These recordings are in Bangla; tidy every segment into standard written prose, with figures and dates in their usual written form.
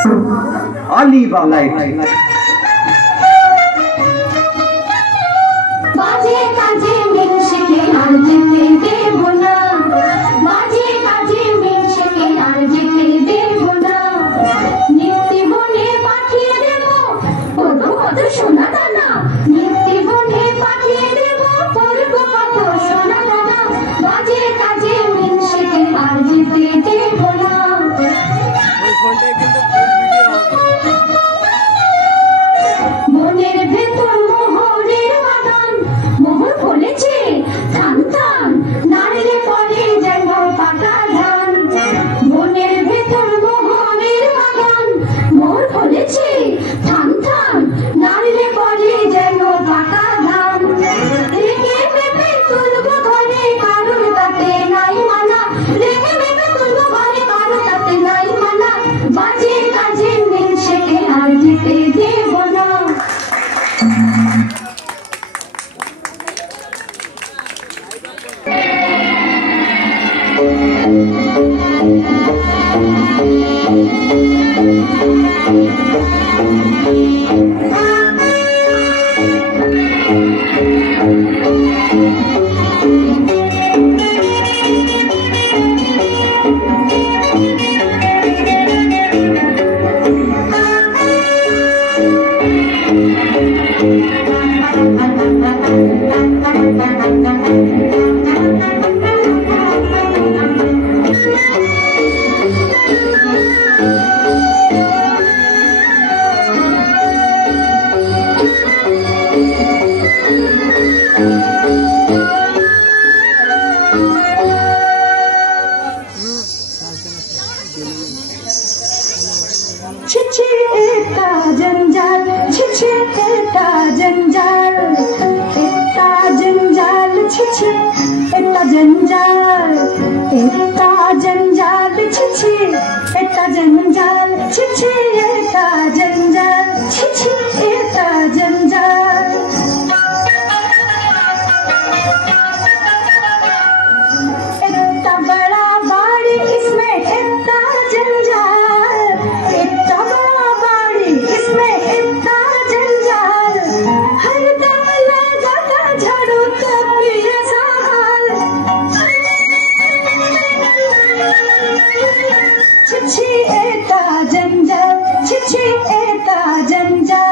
आली वाला बाजे काजे मिलके आर जिते देबो ना बाजे काजे मिलके आर जिते देबो ना नित्य बने पाठिয়ে দেব পড়ব কত সোনা দানা নিত্য বনে পাঠিয়ে দেব পড়ব কত সোনা দানা বাজে কাজে মিলকে আর জিতে দেবো না ওই ফোনটায় কিন্তু ফুল ভিডিও হবে মনের ভেতর মোহরের বাগান মোহর ফলেছে ধান ধান নাড়লে পরে যেন পাকা ধান মনের ভেতর মোহরের বাগান মোহর ফলেছে ধান ধান নাড়লে পরে যেন পাকা ধান রেখে ভেবে তুলবো ঘরে কারোর তাতে নাই মানা রেখে ভেবে তুলবো ঘরে কারোর তাতে নাই মানা বাজে কাজে মিলকে আর যেতে দেবো না छिछे एता जंजाल छिछे एता जंजाल छिछे एता जंजाल छिछे एता जंजाल छिछे एता जंजाल छिछे एता जंजाल इतना बड़ा बाड़ी इसमें इतना जंजाल इतना बड़ा बाड़ी इसमें इतना जंजाल हर दम लगाता झाड़ू तब ये साल छिछी एता जंजाल छिछी एता जंजाल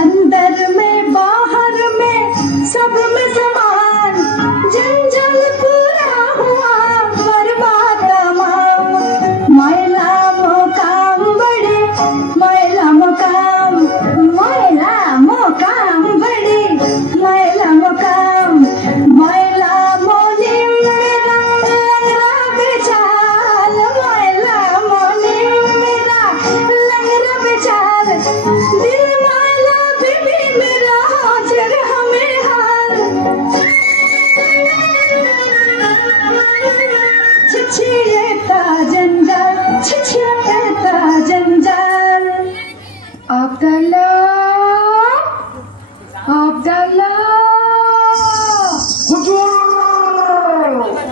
अंदर में बाहर में सब में समान जंजाल पूरा हुआ बर्बाद तमाम मैला मोकाम बड़े मैला मोकाम बड़े मैला मोकाम मैला मोनी मेरा लंगरा बेचाल मैला मोनी मेरा लंगरा बेचाल दिल माला बेबी मेरा हाजिर हमें हाल छिछी एता जंजाल छिछी एता जंजाल अब्दुल्ला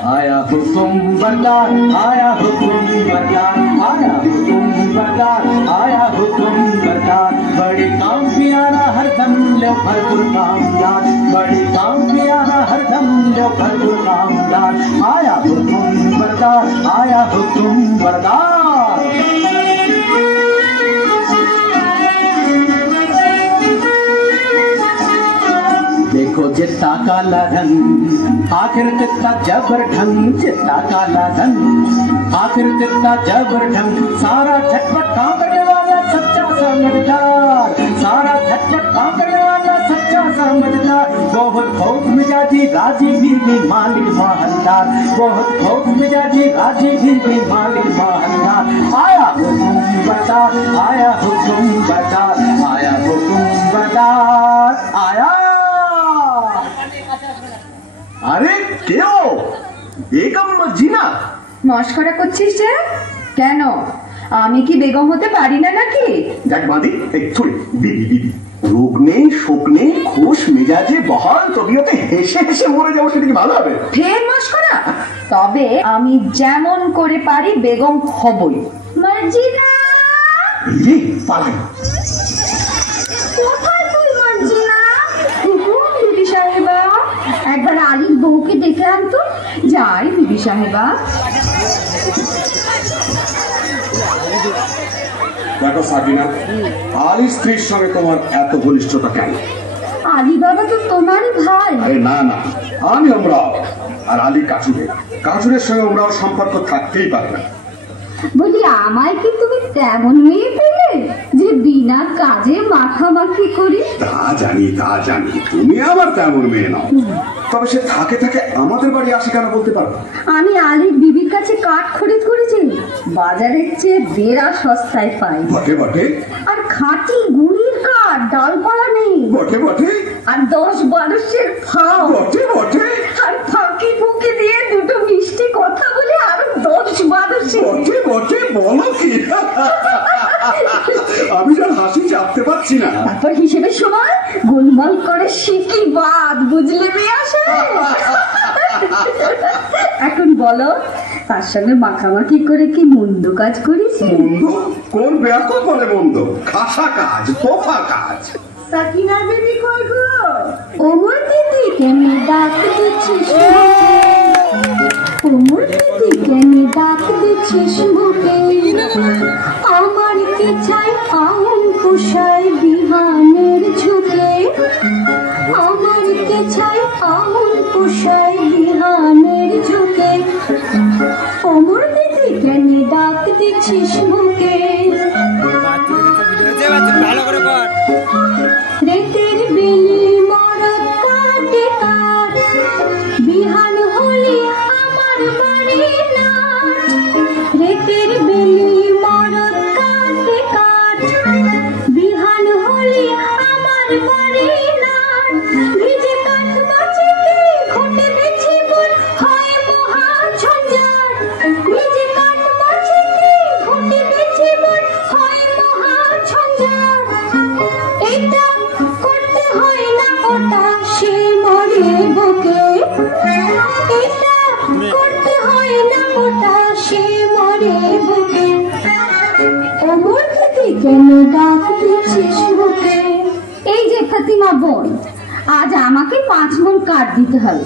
आया हुकुम बरदार आया हुकुम बरदार आया हुकुम बरदार आया हुकुम बरदार बड़ी काम पियारा हरदम लो भरपूर कामदार बड़ी काम पियारा हरदम लो भरपूर कामदार आया हुकुम बरदार आया हुकुम बरदार देखो जितना काला धन आखिर कितना जबर ढंग जितना काला धन आखिर कितना जबर ढंग सारा झटपट काम करने वाला सच्चा समझदार सारा झटपट काम करने वाला सच्चा समझदार बहुत खूब मिजाजी राजी भी मालिक माहलदार बहुत खूब मिजाजी राजी भी मालिक माहलदार आया हुकुम बरदार आया हुकुम बरदार आया हुकुम बरदार आया আরে কেউ বেগম মজিনা মস্করা করছিস যে কেন আমি কি বেগম হতে পারি না নাকি দেখ বাঁধি এই ছুড়ি বিবি বিবি রোগ নেই শোক নেই খোশ মেজাজে বহাল তবিয়তে হেসে হেসে মরে যাবো, সেটা কি ভালো হবে? ফের মস্করা। তবে আমি যেমন করে পারি বেগম হবই। মর্জিনা, পালাই। কোথায় তুই মর্জিনা? বিবি সাহেবা, একবার আলীর বউকে ডেকে আনতো। যাই বিবি সাহেবা। দেখো সাকিনা, আলী স্ত্রীর সঙ্গে তোমার এত ঘনিষ্ঠতা কেন? আলী বাবা তো তোমারই ভাই। আরে না না, আমি ওমরাও আর আলী কাচুরের সঙ্গে ওমরাও সম্পর্ক থাকতেই পারে না। বলি, আমায় কি তুমি তেমন মেয়ে পেলে যে বিনা কাজে মাখামাখি করি? তা জানি তুমি আবার তেমন মেয়ে নাও। তবে সে থাকে থাকে আমাদের বাড়ি আসে কেন বলতে পারো? আমি আলীর বিবির কাছে কাঠ খরিদ করেছি, বাজারের চেয়ে বেড়া সস্তায় পাই। বটে বটে, আর খাঁটি গুড়ির কাঠ, ডালপালা নেই। বটে বটে, আর 10-12 ফাও। বটে বটে, আর ফাঁকি ফুঁকি দিয়ে দুটো মিষ্টি কথা বলে আরো 10-12। বটে বটে, বলো কি? আমি যার হাসি চাপতে পারছি না। তারপর হিসেবের সময় গোলমাল করে শিকি বাদ, বুঝলে মেয়ে আসে। এখন বলো, তার সঙ্গে মাখামাখি করে কি মন্দ কাজ করিস? মন্দ? কোন ব্যাকল বলে মন্দ? খাসা কাজ, তোফা কাজ। সাকিনা দিদি কই গো? ওমর দিদি কেন ডাক দিচ্ছিস? ওমর দিদি কেন ডাক দিচ্ছিস মুখে? আমার কি চাই আউন পোষায় বিহানের ঝুঁকে? আমার কি চাই আউন পোষায় বিহানের ঝুঁকে? ওমর দিদি কেন ডাক দিচ্ছিস মুখে? রেতের বেলি মরদ কাটে কাঠ, বিহান হলে আমার বাড়ি নাট। রেতের বেলি মরদ কাটে কাঠ, বিহান হলে আমার বাড়ি নাট। ভিজে কাঠ বাঁচিতে ঘটে বেছে বোন হয় মহা ঝঞ্ঝাট। ভিজে কাঠ বাঁচিতে ঘটে বেছে বোন হয় মহা ঝঞ্ঝাট। এটা করতে হয় না ওটা, সে মরে বুকে। এটা করতে হয় না ওটা, সে মরে বুকে। ওমর দিদি কেন ডাক দিচ্ছিস বুকে? এই যে ফাতিমা বোন, আজ আমাকে 5 মণ কাঠ দিতে হবে।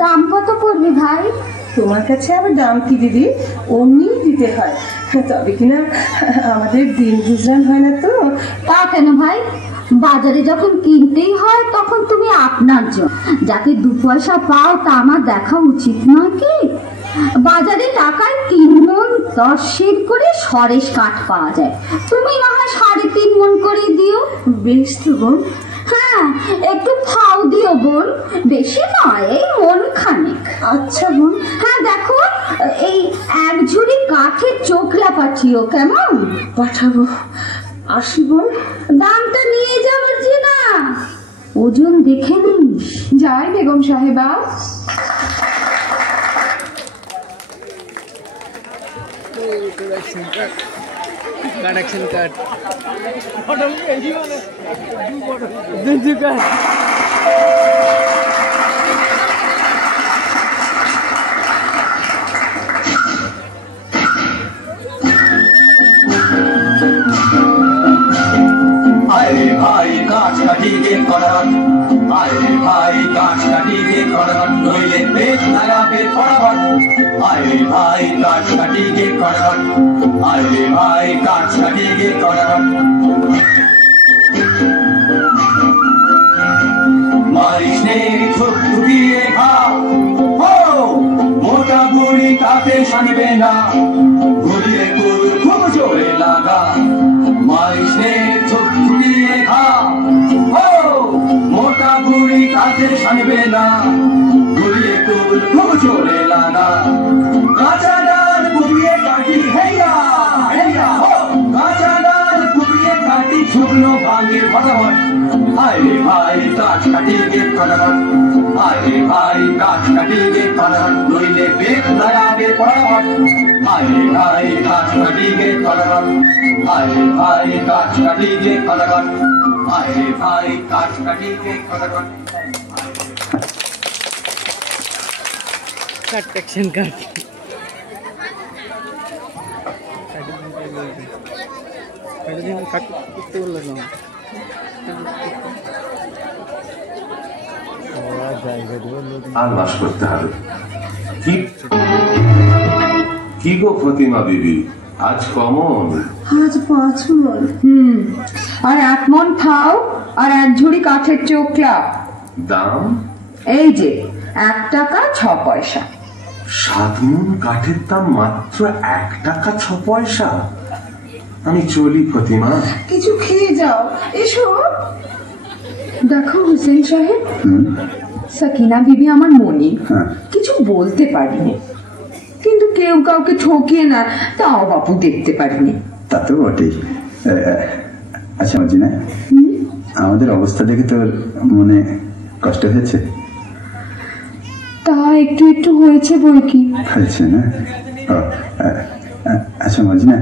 দাম কত পড়বে ভাই? তোমার কাছে আবার দাম কি দিদি? অমনি দিতে হয়, তবে কিনা আমাদের দিন গুজরান হয় না তো। তা কেন ভাই? বাজারে যখন কিনতেই হয় তখন তুমি আপনার জন্য যাতে 2 পয়সা পাও তা আমার দেখা উচিত নয় কি? বাজারে টাকায় 3 মণ 10 সের করে সরেস কাঠ পাওয়া যায়, তুমি না হয় 3.5 মণ করে দিও। বেশ তো বোন। হ্যাঁ, একটু ফাও দিও বোন, বেশি নয়, এই মন খানেক। আচ্ছা বোন। হ্যাঁ দেখো, এই 1 ঝুড়ি কাঠের চোখলা পাঠিও, কেমন? পাঠাবো। আসি বোন। দামটা নিয়ে যাবো যে না, ওজন দেখে নিস। যাই বেগম সাহেবা। কানেকশন কার্ড আরে ভাই কাঠ কাটিয়ে করান, আরে ভাই কাঠ কাটিয়ে করান, নইলে পেট লাগাবে পড়াবার। আরে ভাই কাঠ কাটিয়ে করান, আরে ভাই কাঠ কাটিয়ে করান। মারিস নে ঠোঁট ঢুকিয়ে খা, ও মোটা বুড়ি কাতে সানিবে না, ঘুরিয়ে কুল খুব জোরে লাগা। মারিস নে ঠোঁট ঢুকিয়ে খা, ও মোটা বুড়ি কাতে সানিবে না, ঘুরিয়ে কুল খুব জোরে লাগা। কাঁচা ডাল কুপিয়ে কাটি হেয়া হেয়া, ও কাঁচা ডাল কুপিয়ে কাটি শুকনো ভাঙে ফটাফট। আরে ভাই কাঠ কাটিয়ে ফটাফট, আরে ভাই কাঠ কাটিয়ে ফটাফট, নইলে পেট লাগাবে ফটাফট। আরে ভাই কাঠ কাটিয়ে ফটাফট, আরে ভাই কাঠ কাটিয়ে ফটাফট, আরে ভাই কাঠ কাটিতে কাট অ্যাকশন কাট কাট করতে বললো না আর বাস করতে হবে কি গো ফতিমা বিবি আজ কমন আজ 5 মণ। আর 1 মণ খাও আর 1 ঝুড়ি কাঠের চোখলা। দাম এই যে 1 টাকা 6 পয়সা। 7 মণ কাঠের দাম মাত্র 1 টাকা 6 পয়সা। আমি চলি ফতিমা। কিছু খেয়ে যাও, এসো। দেখো হোসেন সাহেব, সাকিনা বিবি আমার মনি, কিছু বলতে পারিনি, কিন্তু কেউ কাউকে ঠকিয়ে না তাও বাপু দেখতে পারিনি। তা তো বটেই। আচ্ছা মজিনা, আমাদের অবস্থা দেখে তোর মনে কষ্ট হয়েছে? তা একটু একটু হয়েছে বই কি হয়েছে না? আচ্ছা মজিনা,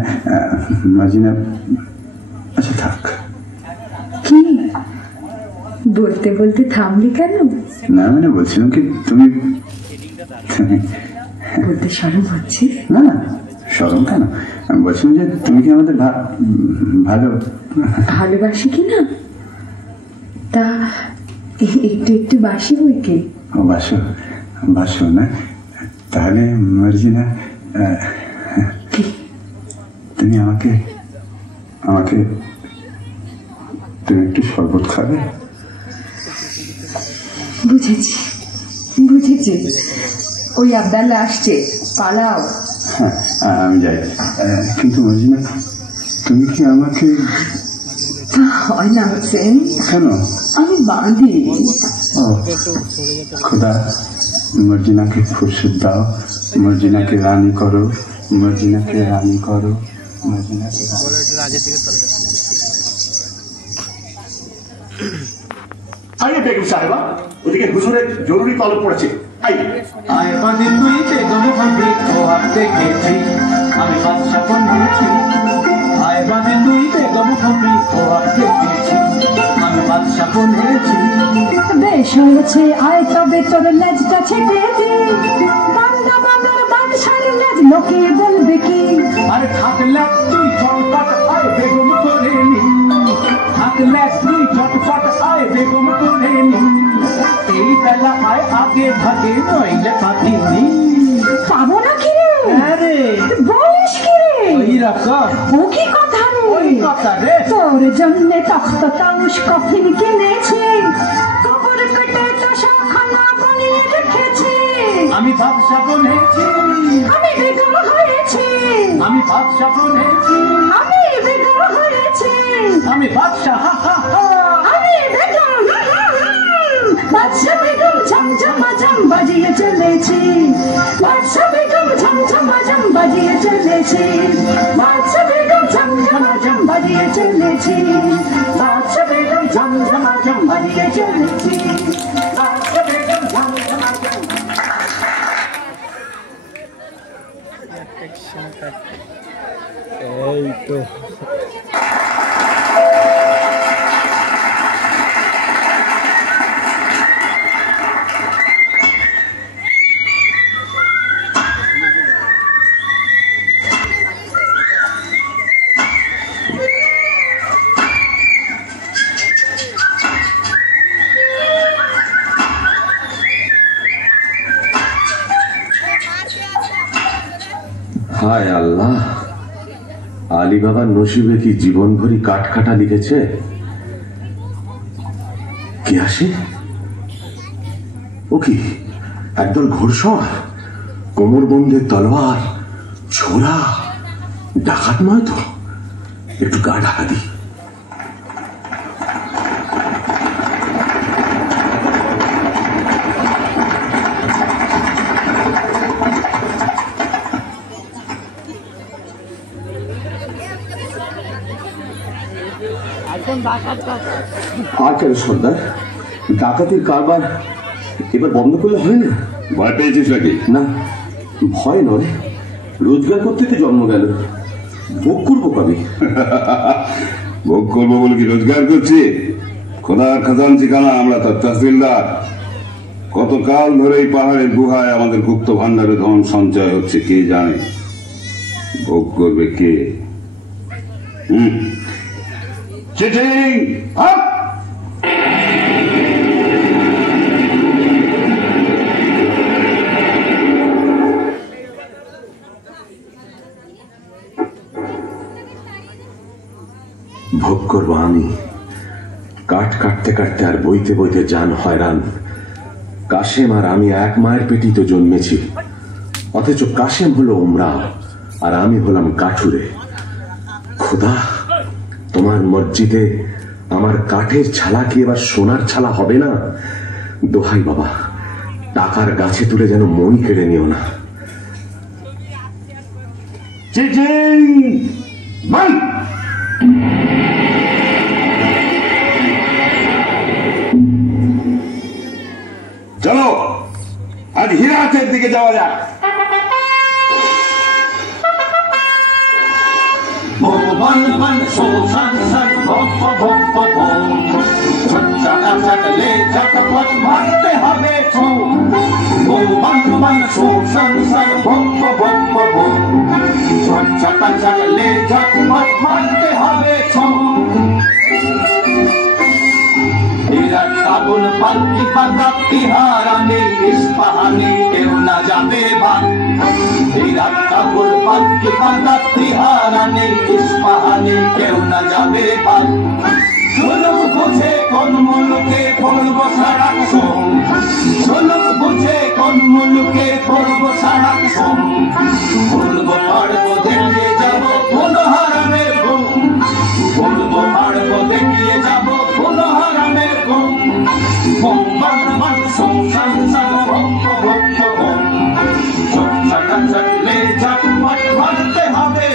মজিনা, আচ্ছা থাক। কি বলতে বলতে থামলি কেন? না মানে বলছিলাম কি তুমি বলতে শরম হচ্ছে? না না, শরম কেন? আমি বলছিলাম যে তুমি কি আমাদের ভালোবাসি কি না? তা একটু একটু বাসি বই কি? ও বাসো, বাসো না? তাহলে মর্জিনা, তুমি আমাকে তুমি একটু শরবত খাবে? বুঝেছি বুঝেছি, ওই আবদাল্লা আসছে, পালাও। হ্যাঁ আমি যাই, কিন্তু মর্জিনা তুমি কি আমাকে? তা হয় না হোসেন, কেন? আমি বাঁধি। ও খোদা, মর্জিনাকে ফুরসত দাও, মর্জিনাকে রানী করো, মর্জিনাকে রানী করো, মর্জিনাকে রাজের দিকে চলে যাবে। আরে বেগম সাহেবা, ওদিকে হুজুরের জরুরি তলব পড়েছে। আয় বাঁধি তুই বেগম ভাবি তোয়ার দেখেছি, আমি বাদশা বনেছি। আয় বাঁধি তুই বেগম ভাবি তোয়ার দেখেছি, আমি বাদশা বনেছি। বেশ হয়েছে, আয় তবে তোর লেজটা ছেড়ে দে। বান্দা বান্দার বাদশার লেজ লোকে বলবে কি? আরে থাকলে তুই চটপট আয় বেগম করে নি, থাকলে তুই চটপট আয় বেগম করে নি। এই বেলা আয় আগে ভাগে নইলে পাতিনি। পাবো না কি রে? আরে বলিস কি রে? ওই রকম, ও কি কথা রে? ওই কথা রে। তোর জন্যে তখ্ত তাউস কফিন কিনেছি, কবর কেটে তোষাখানা বানিয়ে রেখেছি। আমি বাদশা বনেছি, আমি বেগম হয়েছি, আমি বাদশা বনেছি, আমি বেগম হয়েছি, আমি বাদশা। হা হা হা। আমি বেগম। বাদশা বেগম ঝমঝমাঝম বাজিয়ে চলেছি, বাদশা বেগম ঝমঝমাঝম বাজিয়ে চলেছি, বাদশা বেগম ঝমঝমাঝম বাজিয়ে চলেছি, বাদশা বেগম ঝমঝমাঝম বাজিয়ে চলেছি, বাদশা বেগম ঝমঝমাঝম। Action cut. এই তো হায় আল্লাহ, আলী বাবার নসিবে কি জীবন ভরি কাঠ কাটা লিখেছে। কে আসে? ও কি একদল ঘোড়সওয়ার, কোমরবন্ধে তলোয়ার, ছোরা, ডাকাত নয় তো? একটু গা ঢাকা দি। আর কেন সর্দার, ডাকাতির কারবার এবার বন্ধ করলে হয় না? ভয় পেয়েছিস নাকি? না, ভয় নয়, রোজগার করতে তো জন্ম গেল, ভোগ করবো কবে? ভোগ করবো বলে কি রোজগার করছি? খোদার খাজানচি খানা আমরা তার তহসিলদার। কতকাল ধরে এই পাহাড়ের গুহায় আমাদের গুপ্ত ভান্ডারে ধন সঞ্চয় হচ্ছে কে জানে। ভোগ করবে কে? চিঠিং আপ। ভোগ করবো আমি। কাঠ কাটতে কাটতে আর বইতে বইতে জান হয়রান। কাশেম আর আমি এক মায়ের পেটি তো জন্মেছি, অথচ কাশেম হলো উমরা আর আমি হলাম কাঠুরে। খোদা, তোমার মসজিদে আমার কাঠের ছালা কি এবার সোনার ছালা হবে না? দোহাই বাবা, টাকার গাছে তুলে যেন মন কেড়ে নিও না। চলো আজ হিরাতের দিকে যাওয়া যাক। মারতে হবে মারতে হবে কাবুল পালকি বাগাত তিহারানি ইস্পাহানি কেউ না যাবে ভাগ। বিরাট কাবুল পালকি বাগাত তিহারানি ইস্পাহানি কেউ না যাবে ভাগ। সুলুক বুঝে কোন মুলুকে পড়ব সারাক সোম, সুলুক বুঝে কোন মুলুকে পড়ব সারাক সোম। বলবো পারবো দেখিয়ে যাব কোন হারামের ঘুম, বলবো পারবো দেখিয়ে যাব কোন হারামের ঘুম। মারতে হবে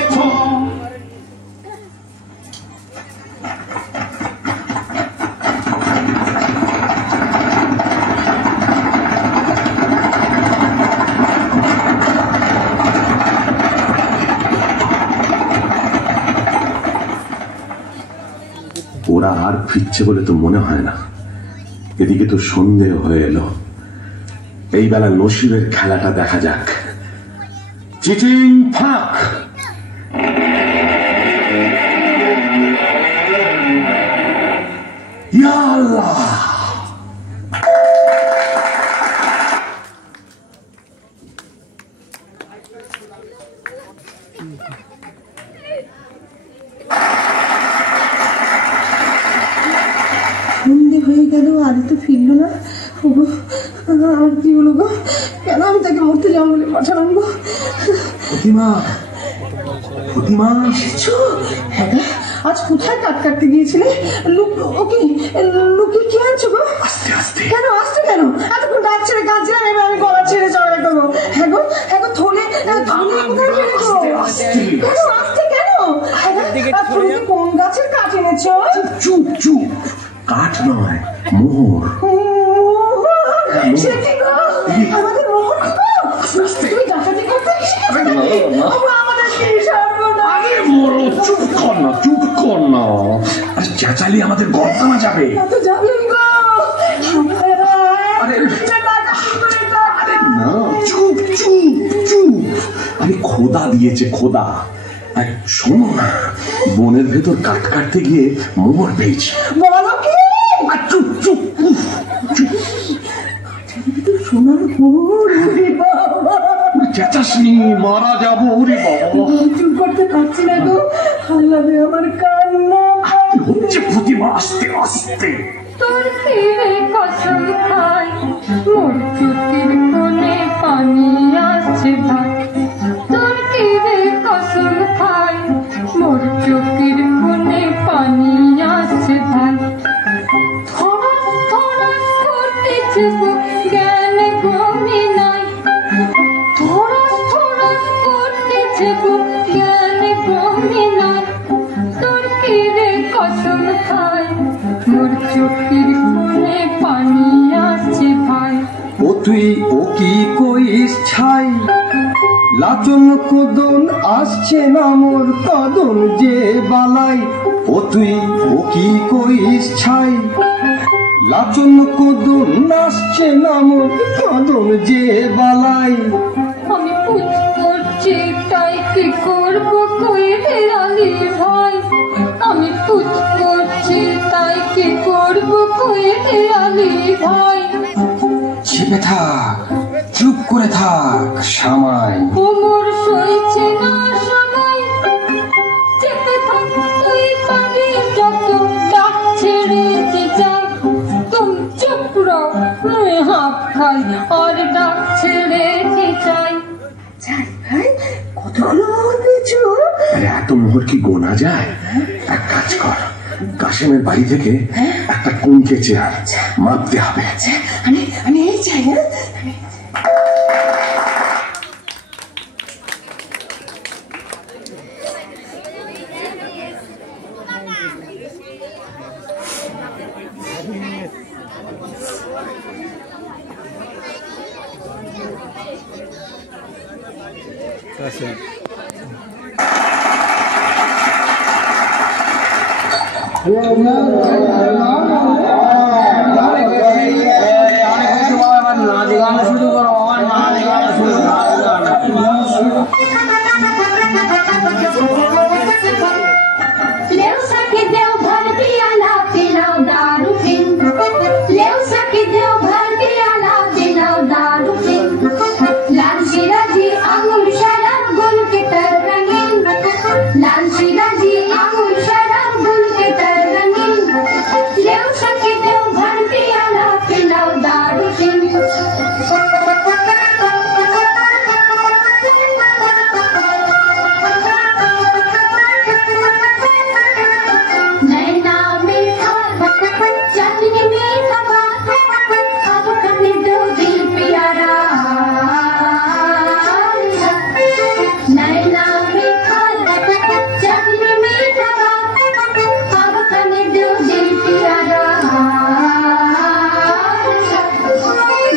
ওরা আর ফিরছে বলে তো মনে হয় না। এদিকে তো সন্দেহ হয়ে এলো। এই বেলা নসিবের খেলাটা দেখা যাক। চিটিং ফাঁক। ইয়া আল্লাহ, সন্ধে হয়ে গেল, আজ তো ফিরলো না। আর কি হলো গো? কেন আমি তাকে মরতে যাবো বলে পাঠালাম গো? প্রতিমা, প্রতিমা এসেছো? হ্যাঁ, আজ কোথায় কাট কাটতে গিয়েছিলে? ওকে লুকিয়ে কি আনছো গো? আস্তে আস্তে। কেন আসতে কেন? এতক্ষণ ডাক ছেড়ে কাঁদছিলাম, এবার আমি গলা ছেড়ে চড়াই করবো। হ্যাঁ গো, থলে কোথায় ফেলেছো? কেন আসতে কেন? তুমি কোন গাছের কাঠ এনেছো? চুপ চুপ, কাঠ নয়, মোহর। সে কি গো? আমাদের মোহর কি গো? তুমি ডাকাতি করতে শিখেছো নাকি? আমাদের কি সর্বনাশ! চুপ কর না, চুপ কর না। আরে চেঁচালি আমাদের গর্দানা যাবে। তো যাবেন গো। আরে না, চুপ চুপ চুপ। আরে খোদা দিয়েছে, খোদা। আর শোনো না, বনের ভেতর কাট কাটতে গিয়ে মোহর পেয়েছি। বলো কি? আর চুপ চুপ চুপ। সোনার মোহর, ওরে বাবা! চেঁচাসনি, মারা যাবো। ওরে বাবা, চুপ করতে পারছি না গো। আল্লাহ রে, আমার কান্না হচ্ছে প্রতিমা। আস্তে আস্তে। তোর ফিরে কসম খাই, মোর চোখের কোণে পানি আসছে ভাই। তোর ফিরে কসম খাই, মোর চোখের কোণে পানি আসছে ভাই। থরাস থরাস করতেছে জ্ঞান গমি নাই, থরাস থরাস করতেছে জ্ঞান গমি নাই। তোর ফিরে কসম খাই, মোর চোখের কোণে পানি আসছে ভাই। ও তুই ও কি কইস ছাই, লাচন কদন আসছে না মোর কদন যে বালাই। ও তুই ও কি কইস ছাই লাচন কদম নাচছে নামন কদম যে বালাই আমি পুজ করছি তাই কি করবো কয়ে ফেরালি ভাই আমি পুজ করছি তাই কি করবো কয়ে ফেরালি ভাই চেপে থাক চুপ করে থাক সামাই কোমর সইছে না সময় চেপে থাক তুই পারি যত ডাক ছেড়েছে যাই তুম চুপ রও मैं हाफ खाई और डाक ছেড়েছে চাই যাই ভাই কতগুলো মোহর পেয়েছো? আরে এত মোহর কি গোনা যায়? এক কাজ কর, কাশেমের বাড়ি থেকে একটা কুমকে চেয়ার মাপতে হবে। আমি এই চাই না কাশেম শুরু করো लेव सके देव भर दिया ला पिलाओ दारू पिन लेव सके देव भर दिया ला पिलाओ दारू पिन लाल शिराजी आंगुर शराब गुल के तर रंगीन लाल शिराजी आंगुर शराब गुल के तर रंगीन लेव सके देव भर दिया ला पिलाओ दारू पिन नैना मीठा चटनी मीठा अब कभी दो दिल प्यारा नैना मीठा चटनी मीठा अब कभी दो दिल प्यारा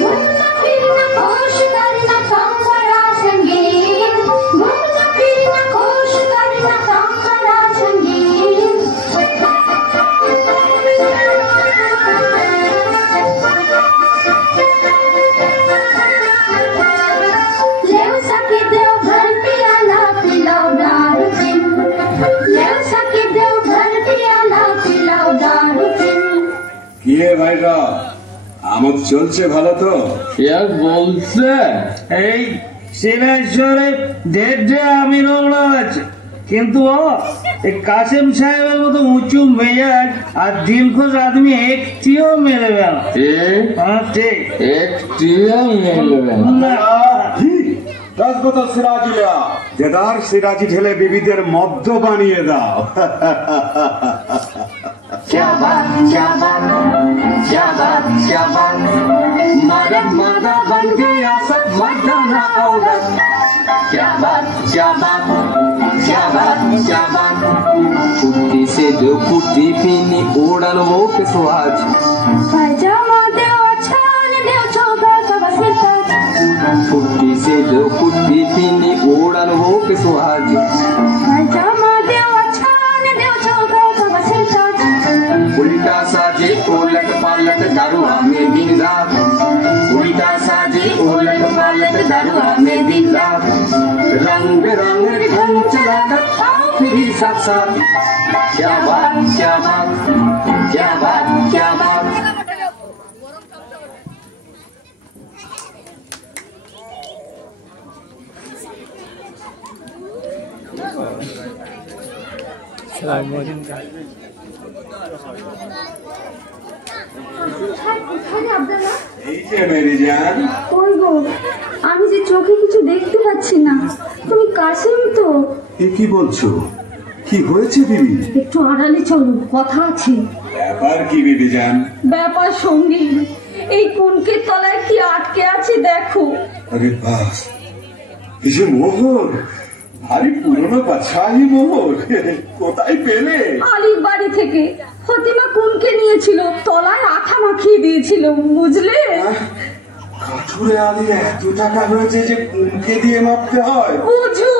घूमना फिरना खुश करना संबरा संगीत घूमना फिरना खुश करना संबरा संगीत लेव सके देव भर पियाला पिलाओ दारू पिन लेव सके देव भर पियाला पिलाओ दारू पिन কি রে ভাইরা, আমোদ চলছে ভালো তো? কে বলছে? এই সিনেশ্বরে দেড় আমি নোংরা আছে, কিন্তু এই কাসেম সাহেবের মতো উঁচু মেজাজ আর দিলখোশ আদমি একটিও মেলবে না। ঠিক একটিও মেলবে না। রাজগত সিরাজিলা দেদার সিরাজি ঢেলে বিবিদের মদ্য বানিয়ে দাও। क्या बात मदद मदद बन गया सब मर्दाना औरत क्या बात कुत्ती से दो कुत्ती पीनी ओढ़न वो पे सुहाज पैजामा देव छान देव चौका सब सिरता कुत्ती से दो कुत्ती पीनी ओढ़न वो पे सुहाज पैजामा देव छान देव चौका सब सिरता उल्टा साजे उलट पालट दारुआ में दिन रात उल्टा साजे उलट पालट दारुआ में दिन रात रंग बिरंग ढंग चलाकर आओ फिर साथ साथ क्या बात এই যে মেরি জান, কই গো আমি যে চোখে কিছু দেখতে পাচ্ছি না তুমি কাসেম তো এ কি বলছো? কি হয়েছে বিবি? একটু আড়ালে চলো কথা আছে ব্যাপার কি বিবি জান? ব্যাপার সঙ্গী এই কুনকের তলায় কি আটকে আছে দেখো আরে বাস, এই যে মোহর, ভারী পুরনো বাছাই মোহর, কোথায় পেলে? আলির বাড়ি থেকে ফতিমা কুনকে নিয়েছিল তলায় আঠা মাখিয়ে দিয়েছিল বুঝলে কাঠুরে আলি এত টাকা হয়েছে যে কুনকে দিয়ে মাপতে হয়? বুঝো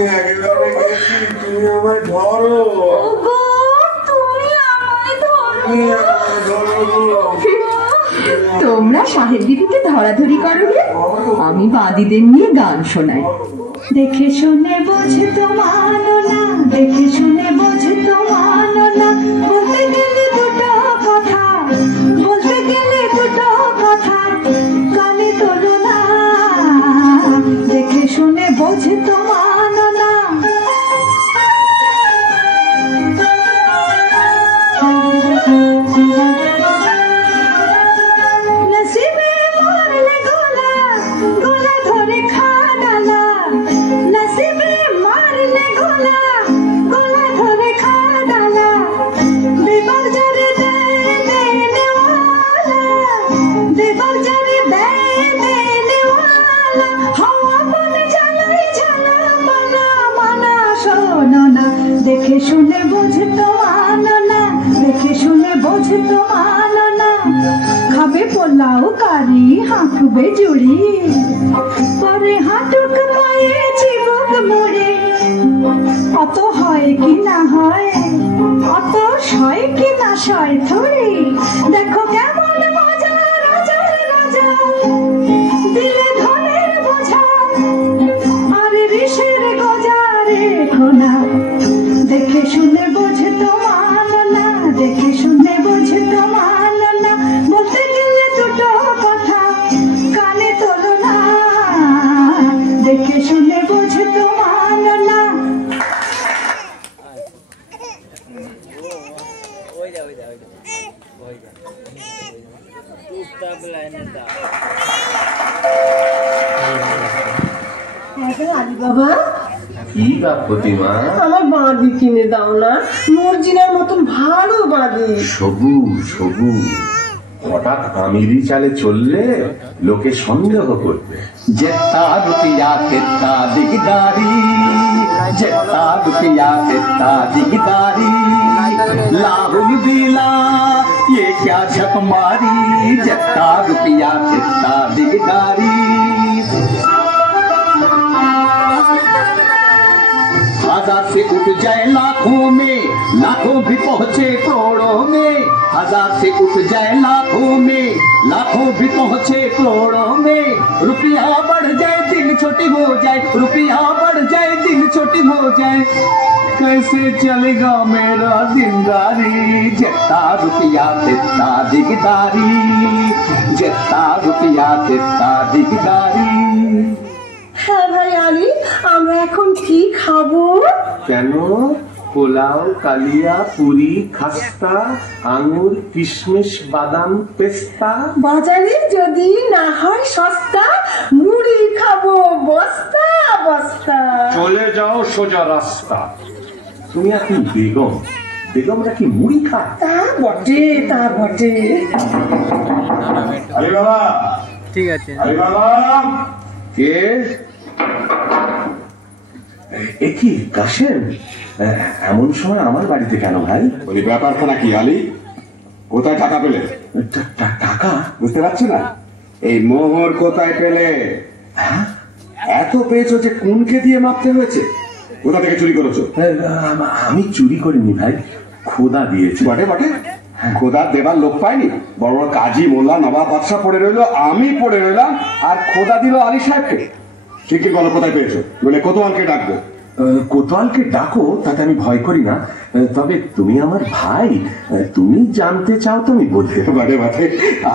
আমি একেবারে গেছি, তুমি আমায় ধরো। ওগো, তুমি আমায় ধরো। তোমরা সাহেব দিদিকে ধরাধরি করো রে, আমি বাদীদের নিয়ে গান শোনাই। দেখে শুনে বোঝে তো মানো না, দেখে শুনে বোঝে তো মানো না, বলতে গেলে দুটো কথা, বলতে গেলে দুটো কথা, কানে তোলো না, দেখে শুনে বোঝে তো মানো না। নসিবে মারলে গোলা, গোলা ধরে খা ডালা, নসিবে মারলে গোলা, গোলা ধরে খা ডালা, দেবার যারে দেনেওয়ালা, দেবার যারে দেনেওয়ালা, হাওয়া বনে জ্বালাই জ্বালা, মানা মানা শোনো না, দেখে শুনে বোঝে তো মানো না, দেখে শুনে বোঝে তো মানো না। খাবে পোলাও কারি, হাঁকবে জুড়ি, পরে হাঁটুক পায়ে চিবুক মুড়ি, অত হয় কি না হয়, অত সয় কি না সয় থরি, দেখো কেমন মজা রাজার রাজা, দিলে ধনের বোঝা, আর ঋষের গজা রেখো না, দেখে শুনে বোঝে তো মানো না, দেখে শুনে বোঝে তো মানো না, বলতে গেলে দুটো কথা, কানে তোলো না, দেখে শুনে বোঝে তো মানো না। আলী বাবা, কি বা প্রতিমা? আমার বাঁধি কিনে দাও না, মর্জিনার মতন ভালো বাঁধি। সবুজ সবুজ, হঠাৎ আমিরি চালে চললে লোকে সন্দেহ করবে। जितना रुपया कितना दिगदारी, जितना रुपया कितना दिगदारी, लाहुल दिला ये क्या झक मारी, जितना रुपया कितना दिगदारी। हजार से उठ जाए लाखों में, लाखों भी पहुंचे करोड़ों में, हजार से उठ जाए लाखों में, लाखों भी पहुंचे करोड़ों में, रुपया बढ़ जाए दिन छोटी हो जाए, रुपया बढ़ जाए दिन छोटी हो जाए, कैसे चलेगा मेरा दिनदारी, जितना रुपया तितना दिगदारी, जितना रुपया तितना दिगदारी। হ্যাঁ ভাই আলী, আমরা এখন কি খাবো? কেন? পোলাও, কালিয়া, পুরি, খাস্তা, আঙুর, কিশমিশ, বাদাম, পেস্তা। বাজারে যদি না হয় সস্তা, মুড়ি খাবো বস্তা বস্তা। চলে যাও সোজা রাস্তা। তুমি এখন বেগম, বেগমরা কি মুড়ি খায়? তা বটে, তা বটে। আরে বাবা, ঠিক আছে। আরে বাবা, কে? এ কি কাশেম? এমন সময় আমার বাড়িতে কেন ভাই? ওই ব্যাপারখানা কি আলী? কোথায় টাকা পেলে? টাকা? বুঝতে পারছো না? এই মোহর কোথায় পেলে? এত পেয়েছো যে কোনকে দিয়ে মাপতে হয়েছে? কোথা থেকে চুরি করেছো? আমি চুরি করিনি ভাই, খোদা দিয়েছে। বটে বটে, খোদা দেবার লোক পায়নি। বড় বড় কাজী, মোল্লা, নবাব, বাদশা পড়ে রইলো, আমি পড়ে রইলাম, আর খোদা দিল আলী সাহেবকে। ঠিক বলো কোথায় পেয়েছো, বলে কোতোয়ালকে ডাকবো। কোতোয়ালকে ডাকো, তাতে আমি ভয় করি না। তবে তুমি আমার ভাই, তুমি জানতে চাও তো আমি বলতে। বটে বটে,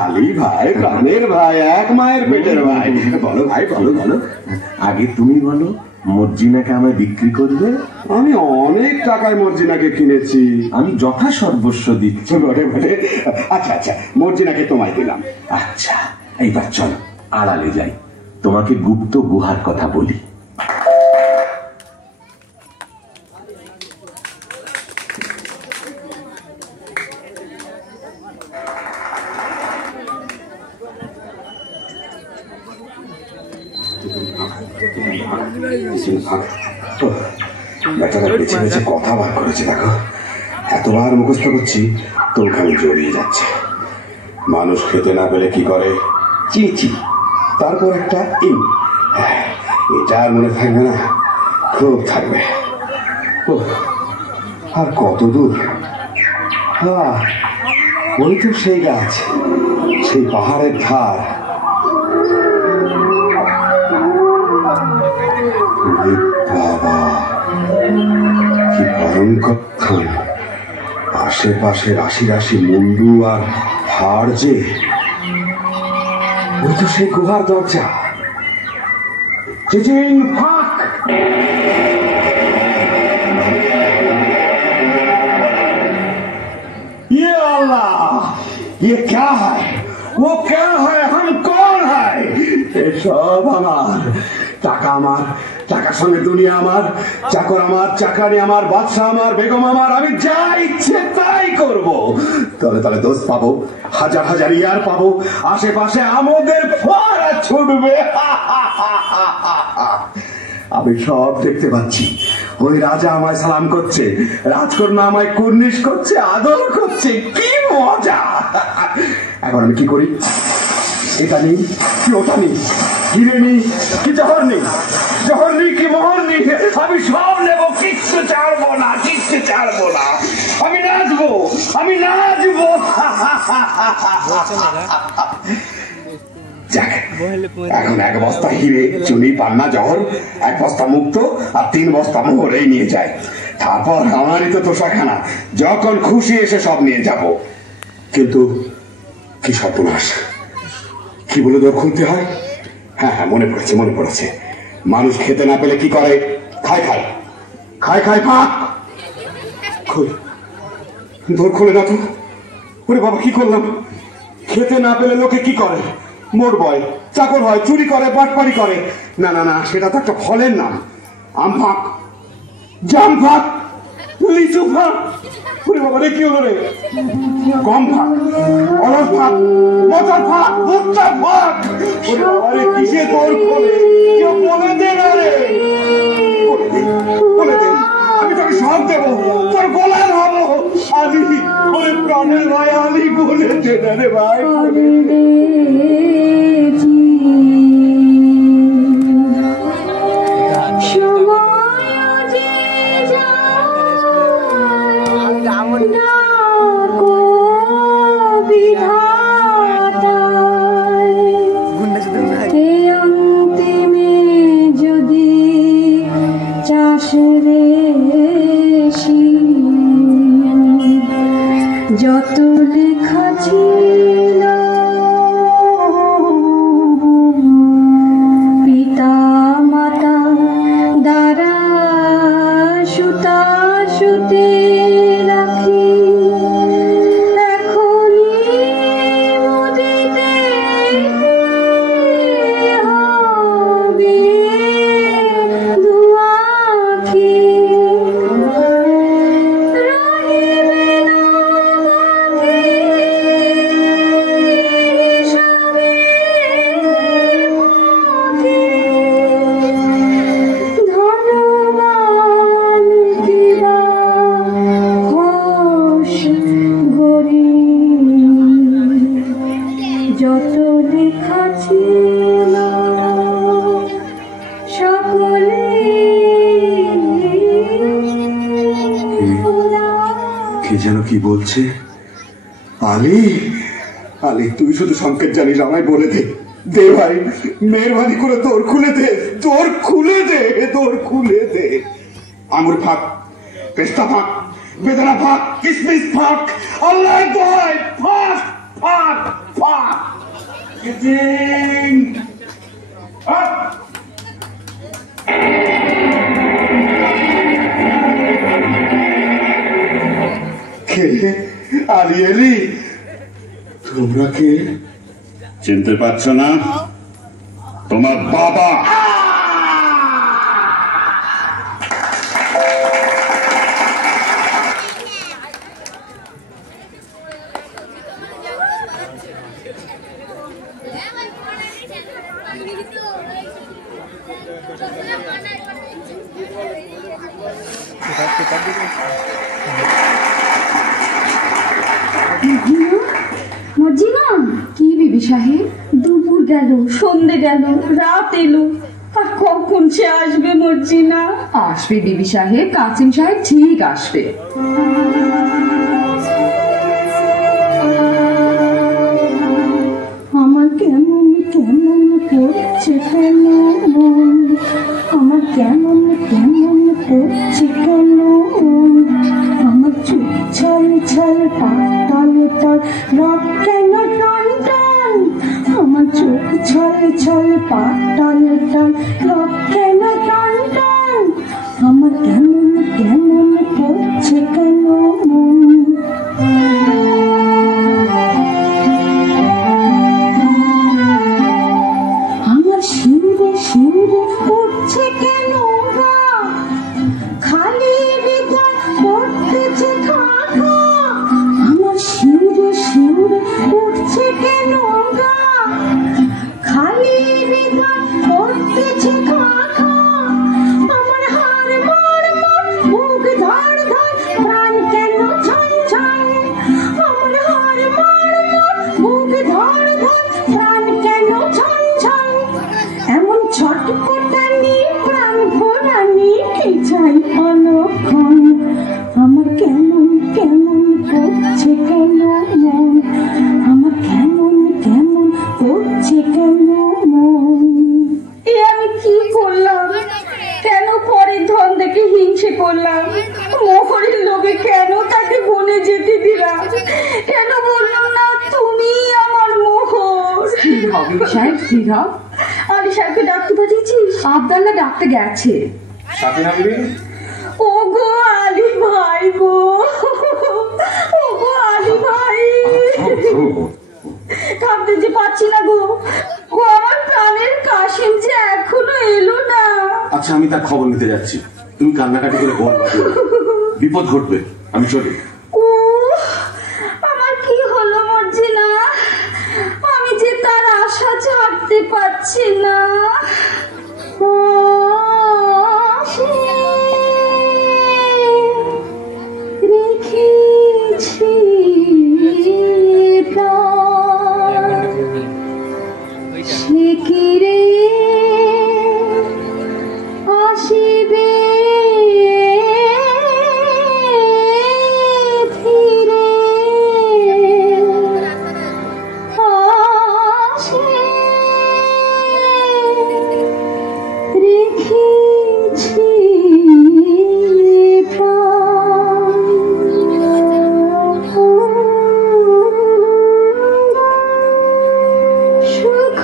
আলী ভাই প্রাণের ভাই, এক মায়ের পেটের ভাই। বলো ভাই, বলো বলো। আগে তুমি বলো, মর্জিনাকে আমায় বিক্রি করবে? আমি অনেক টাকায় মর্জিনাকে কিনেছি, আমি যথা সর্বস্ব দিচ্ছি। বটে বটে, আচ্ছা আচ্ছা, মর্জিনাকে তোমায় দিলাম। আচ্ছা, এইবার চলো আড়ালে যাই, তোমাকে গুপ্ত গুহার কথা বলি। বেচারা বেছে বেছে কথা বার করেছে, দেখো এতবার মুখস্থ করছি তোর খালি জড়িয়ে যাচ্ছে। মানুষ খেতে না পেলে কি করে? চিচি, তারপর একটা ইন। এটা আর মনে থাকবে না, খুব থাকবে। আর কত দূর? ওই তো সেই গাছ, সেই পাহাড়ের ধার। বাবা, কি ভয়ঙ্কর! আশেপাশে রাশি রাশি মুন্ডু আর হাড় যে। ওই তো সেই গুহার দরজা। ফাঁক! ये अल्लाह, ये क्या है? वो क्या है? हम कौन है? সব আমার টাকা, আমার টাকার সঙ্গে দুনিয়া আমার, চাকর আমার, চাকরানি আমার, বাদশা আমার, বেগম আমার। আমি যা ইচ্ছে তাই করব। তলে তলে দোষ পাবো, হাজার হাজার ইয়ার পাবো, আশেপাশে আমাদের ফোয়ারা ছুটবে। আমি সব দেখতে পাচ্ছি। ওই রাজা আমায় সালাম করছে, রাজকন্যা আমায় কুর্নিশ করছে, আদর করছে। কি মজা! এখন আমি কি করি? এটা নেই কি ওটা নেই, হিরে নেই কি জহর নেই, জহর নেই কি মোহর নেই, আমি সব নেবো। কিচ্ছু ছাড়বো না, কিচ্ছু ছাড়বো না। আমি নাচবো, আমি নাচবো। এখন এক বস্তা হিরে, চুনি, পান্না, জহর, এক বস্তা মুক্ত আর 3 বস্তা মোহরেই নিয়ে যায়। তারপর আমারই তো তোষাখানা, যখন খুশি এসে সব নিয়ে যাব। কিন্তু কি সর্বনাশ! কি বলে দর খুলতে হয়? হ্যাঁ হ্যাঁ, মনে পড়েছে, মনে পড়েছে। মানুষ খেতে না পেলে কি করে? খায় খায় খায় খায় ফাঁক। দর খুলে না তো। ওরে বাবা, কি করলাম! খেতে না পেলে লোকে কি করে? মোট বয়, চাকর হয়, চুরি করে, বাটপাড়ি করে। না না না, সেটা তো একটা ফলের নাম। আম ফাঁক, জাম ফাঁক, লিচু ফাঁক। ওরে বাবা রে, কি হলো রে? গম ফাঁক, অরস ফাঁক, মটর ফাঁক, ভুট্টা ফাঁক। ওরে বাবা রে, কিসে তোর খোলে? কেউ বলে দে না রে, বলে দে। আমি তোকে সব দেবো, তোর গোলাম হবো। আলি, ওরে প্রাণের ভাই আলি, বলে দে না রে ভাই। যত লেখা ছিল পিতা মাতা দ্বারা সুতা সুতে রাখি, এখনই মুদিতে হবে দুয়াখি। যত লেখা ছিল সকলে। কে যেন কি বলছে? আলি, আলি, তুই শুধু সংকেত জানিস, আমায় বলে দে। দে ভাই, মেহরবানি করে দোর খুলে দে, দোর খুলে দে, দোর খুলে দে। আঙুর ফাঁক, পেস্তা ফাঁক, বেদানা ফাঁক, কিসমিস ফাঁক, আল্লাহ দোহাই ফাঁক, ফাঁক, ফাঁক। আলি এলি, তোমরা কে? চিনতে পারছো না? তোমার বাবা। মর্জিনা, কি বিবি সাহেব? দুপুর গেল, সন্ধে গেল, রাত এলো, আর কখন সে আসবে মর্জিনা? আসবে বিবি সাহেব, কাসিম সাহেব ঠিক আসবে। আমার কেমন কেমন করছে কেন মন, আমার কেমন কেমন করছে কেন মন, আমার চুপ ছল ছল পাতাল তাল রক কেন টান টান, আমার চোখ ছল ছল পাতাল তাল রক কেন টান টান, আমার কেমন কেমন করছে কেন মন। আমার শিউরে শিউরে উঠছে কেন গা, খালি হৃদয় পড়তেছে খা খা, আমার শিউরে শিউরে উঠছে কেন গা, খালি হৃদয় পড়তেছে খা খা, আমার হাড় মার মার বুক ধড় ধড় প্রাণ কেন ছন ছন, আমার হাড় মার মার বুক ধড় ধড় প্রাণ কেন ছন ছন, এমন ছটপটানি প্রাণ ভরানি কি চাই অলক্ষণ, আমার কেমন কেমন করছে কেন মন, আমার কেমন কেমন করছে কেন মন। এ আমি কি করলাম? কেন পরের ধন দেখে হিংসে করলাম? মোহরের লোভে কেন তাকে বনে যেতে দিলাম? কেন বললাম না তুমি আমার মোহর? স্থির হও বিবি সাহেব, স্থির হও। আলি সাহেবকে ডাকতে পাঠিয়েছিস? আবদাল্লাহ ডাকতে গেছে। ও গো আলি ভাই গো, ও গো আলি ভাই, থামতে যে পারছি না গো, ও আমার প্রাণের কাশিম যে এখনো এলো না। আচ্ছা, আমি তার খবর নিতে যাচ্ছি, তুমি কান্নাকাটি করে বল, বিপদ ঘটবে, আমি চলি। ও আমার কি হলো মর্জিনা, আমি যে তার আশা ছাড়তে পারছি না। রেখেছি সে কি রে আসিবে ফিরে, আসে রেখেছি সুখ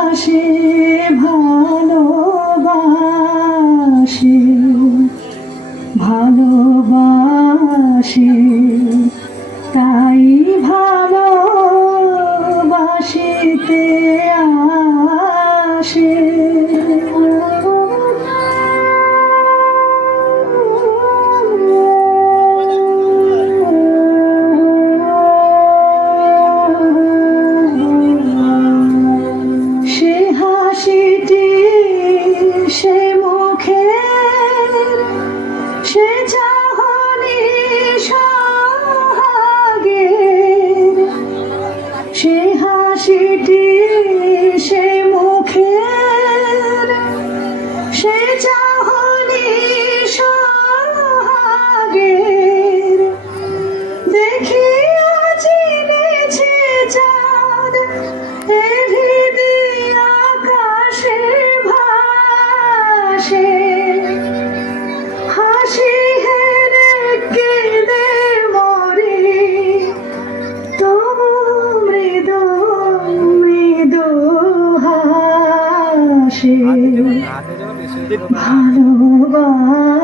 ভালোবাসে ভালোবাসে ভালোবাসে তাই ভালোবাসিতে আসে সে হাসিটি সে মুখে সে চাহনি সোহাগের সে হাসিটি সে মুখের সে চাহনি সোহাগের দেখিয়া চিনেছে চাঁদ এরিদি আকাশে ভাসে হাসি হেরে কেঁদে মরে তবু মৃদু মৃদু হাসে ভালোবাসে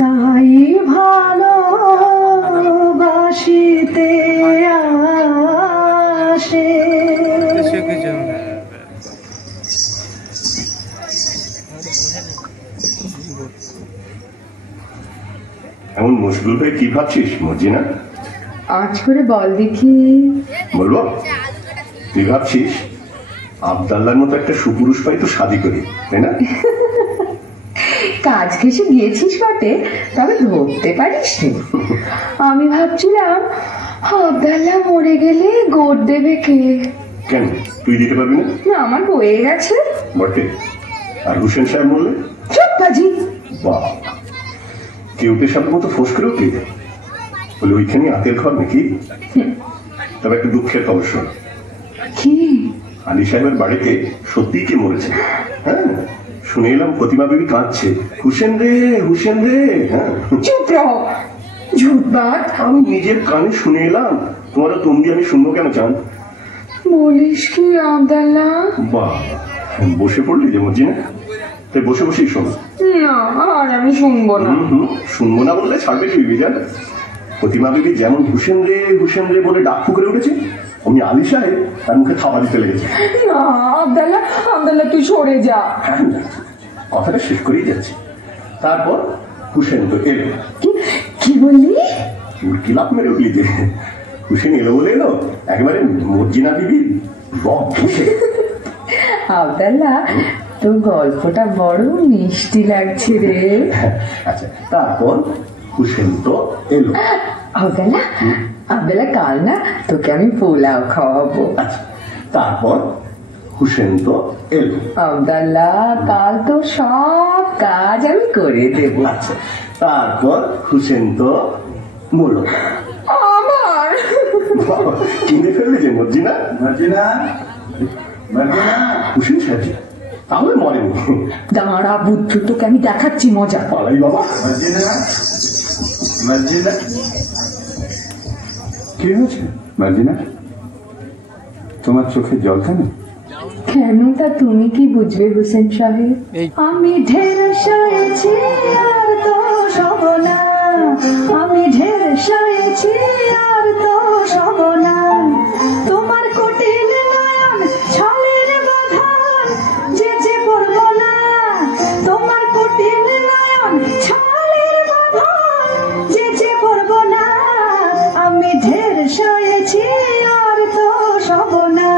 তাই ভালোবাসিতে আসে এমন মুশকিল হয়ে কি ভাবছিস মর্জিনা? আজ করে বল দেখি। বলবো? তুই ভাবছিস আবদাল্লার মতো একটা সুপুরুষ পাই তো শাদি করি, তাই না? কাজ ঘেসে গিয়েছিস বটে, তবে ধরতে পারিস নি। আমি ভাবছিলাম আবদাল্লা মরে গেলে গোট দেবে কে? কেন তুই দিতে পারবি না? না, আমার বয়ে গেছে বটে। আর হুসেন সাহেব বললে? চুপ বাজি। বাবা, কেউটে সাহেবের মতো ফোঁস করে উঠলি বলে ওইখানে আতের ঘর নাকি? তবে একটা দুঃখের খবর শোন। কি? আলী সাহেবের বাড়িতে সত্যিই কে মরেছে। হ্যাঁ, শুনে এলাম প্রতিমা বিবি কাঁদছে, হুসেন রে হুসেন রে। হ্যাঁ, চুপ রহ, ঝুটবাদ। আমি নিজের কানে শুনে এলাম, তোমার তুমি আমি শুনবো কেন চান? বলিস কি আবদাল্লা? বাহ, বসে পড়লি যে মর্জিনা, তাই বসে বসেই শোনো। না, আর আমি শুনবো না। শুনবো না বললে ছাড়বে কি বিজান? প্রতিমা বিবি যেমন হুসেন রে বলে ডাক ফুঁকে উঠেছে, অমনি আলী সাহেব তার মুখে থাবা দিতে লেগেছে। না আবদাল্লা, আবদাল্লা তুই সরে যা। হ্যাঁ, কথাটা শেষ করেই যাচ্ছে। তারপর হুসেন তো এলো। কি বললি? কি লাভ মেরে উঠলি যে? হুসেন এলো বলে এলো, একেবারে মর্জিনা বিবি রক ঘেসে। আবদাল্লা, তোর গল্পটা বড় মিষ্টি লাগছে রে। আচ্ছা, তারপর হুসেন তো এলো। আবদাল্লা, আবদাল্লা কাল না তোকে আমি পোলাও খাওয়াবো। আচ্ছা, তারপর হুসেন তো এলো। আবদাল্লা, কাল তো সব কাজ আমি করে দেব। আচ্ছা, তারপর হুসেন তো মরল। আমার কিনে ফেললে যে মর্জিনা। মর্জিনা, মর্জিনা। হুসেন সাহেব তাহলে মরেনি। দাঁড়া বুদ্ধ, তোকে আমি দেখাচ্ছি মজা। পালাই বাবা। মর্জিনা, মর্জিনা। কি হয়েছে মর্জিনা? তোমার চোখে জল কেন? কেন তা তুমি কি বুঝবে হুসেন সাহেব? আমি ঢের সয়েছি আর তো সব না, আমি ঢের সয়েছি আর তো সব না। তোমার কুটিল নয়ন ছলের বাঁধন যে যে পড়ব না, তোমার কুটিল নয়ন ছলের বাঁধন যে যে পড়ব না। আমি ঢের সয়েছি আর তো সব না।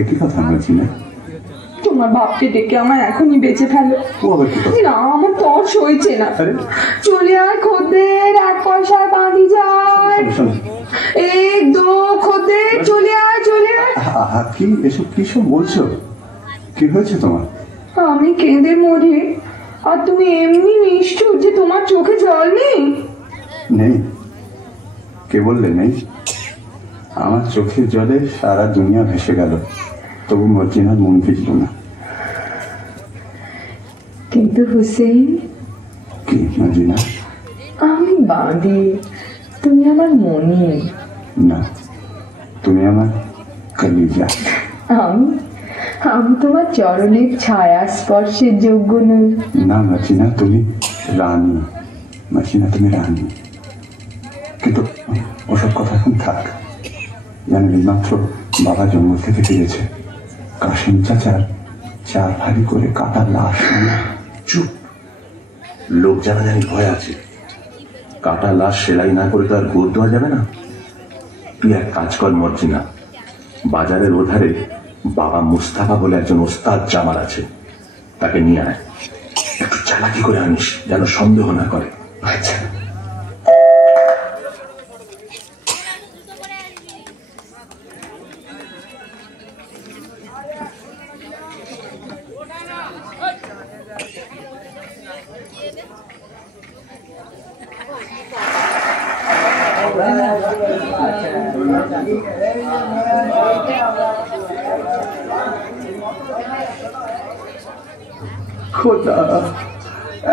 একই কথা মর্জিনা। তোমার বাপকে ডেকে আমার এখনই বেঁচে ফেলো। না, আমার তর সইছে না। চলে আয় খদ্দের, 1 পয়সায় বাঁধি যায়। 1 2 খদ্দের, চলে আয় চলে আয়। কি এসব কি সব বলছো? কি হয়েছে তোমার? আমি কেঁদে মরি আর তুমি এমনি নিষ্ঠুর যে তোমার চোখে জল নেই? নেই? কে বললে নেই? আমার চোখের জলে সারা দুনিয়া ভেসে গেল, তবু মর্জিনার মন ভিজল না। কিন্তু হুসেন, কি মর্জিনা? আমি বাঁধি, তুমি আমার মনি। না, তুমি আমার কলিজা। আমি তোমার চরণের ছায়া স্পর্শের যোগ্য নই। না মর্জিনা, তুমি রানী। মর্জিনা, তুমি রানী। কিন্তু ওসব কথা এখন থাক। জানবি মাত্র বাবা জঙ্গল থেকে ফিরেছে, কাশিম চাচার 4 ভারী করে কাটা লাশ। চুপ, লোক জানাজানি ভয় আছে। কাটা লাশ সেলাই না করে তো আর গোদ দেওয়া যাবে না। তুই এক কাজ কর মর্জিনা, বাজারের ওধারে বাবা মুস্তাফা বলে একজন ওস্তাদ জামার আছে, তাকে নিয়ে আয়। একটু চালাকি করে আনিস, যেন সন্দেহ না করে। আচ্ছা। খোদা,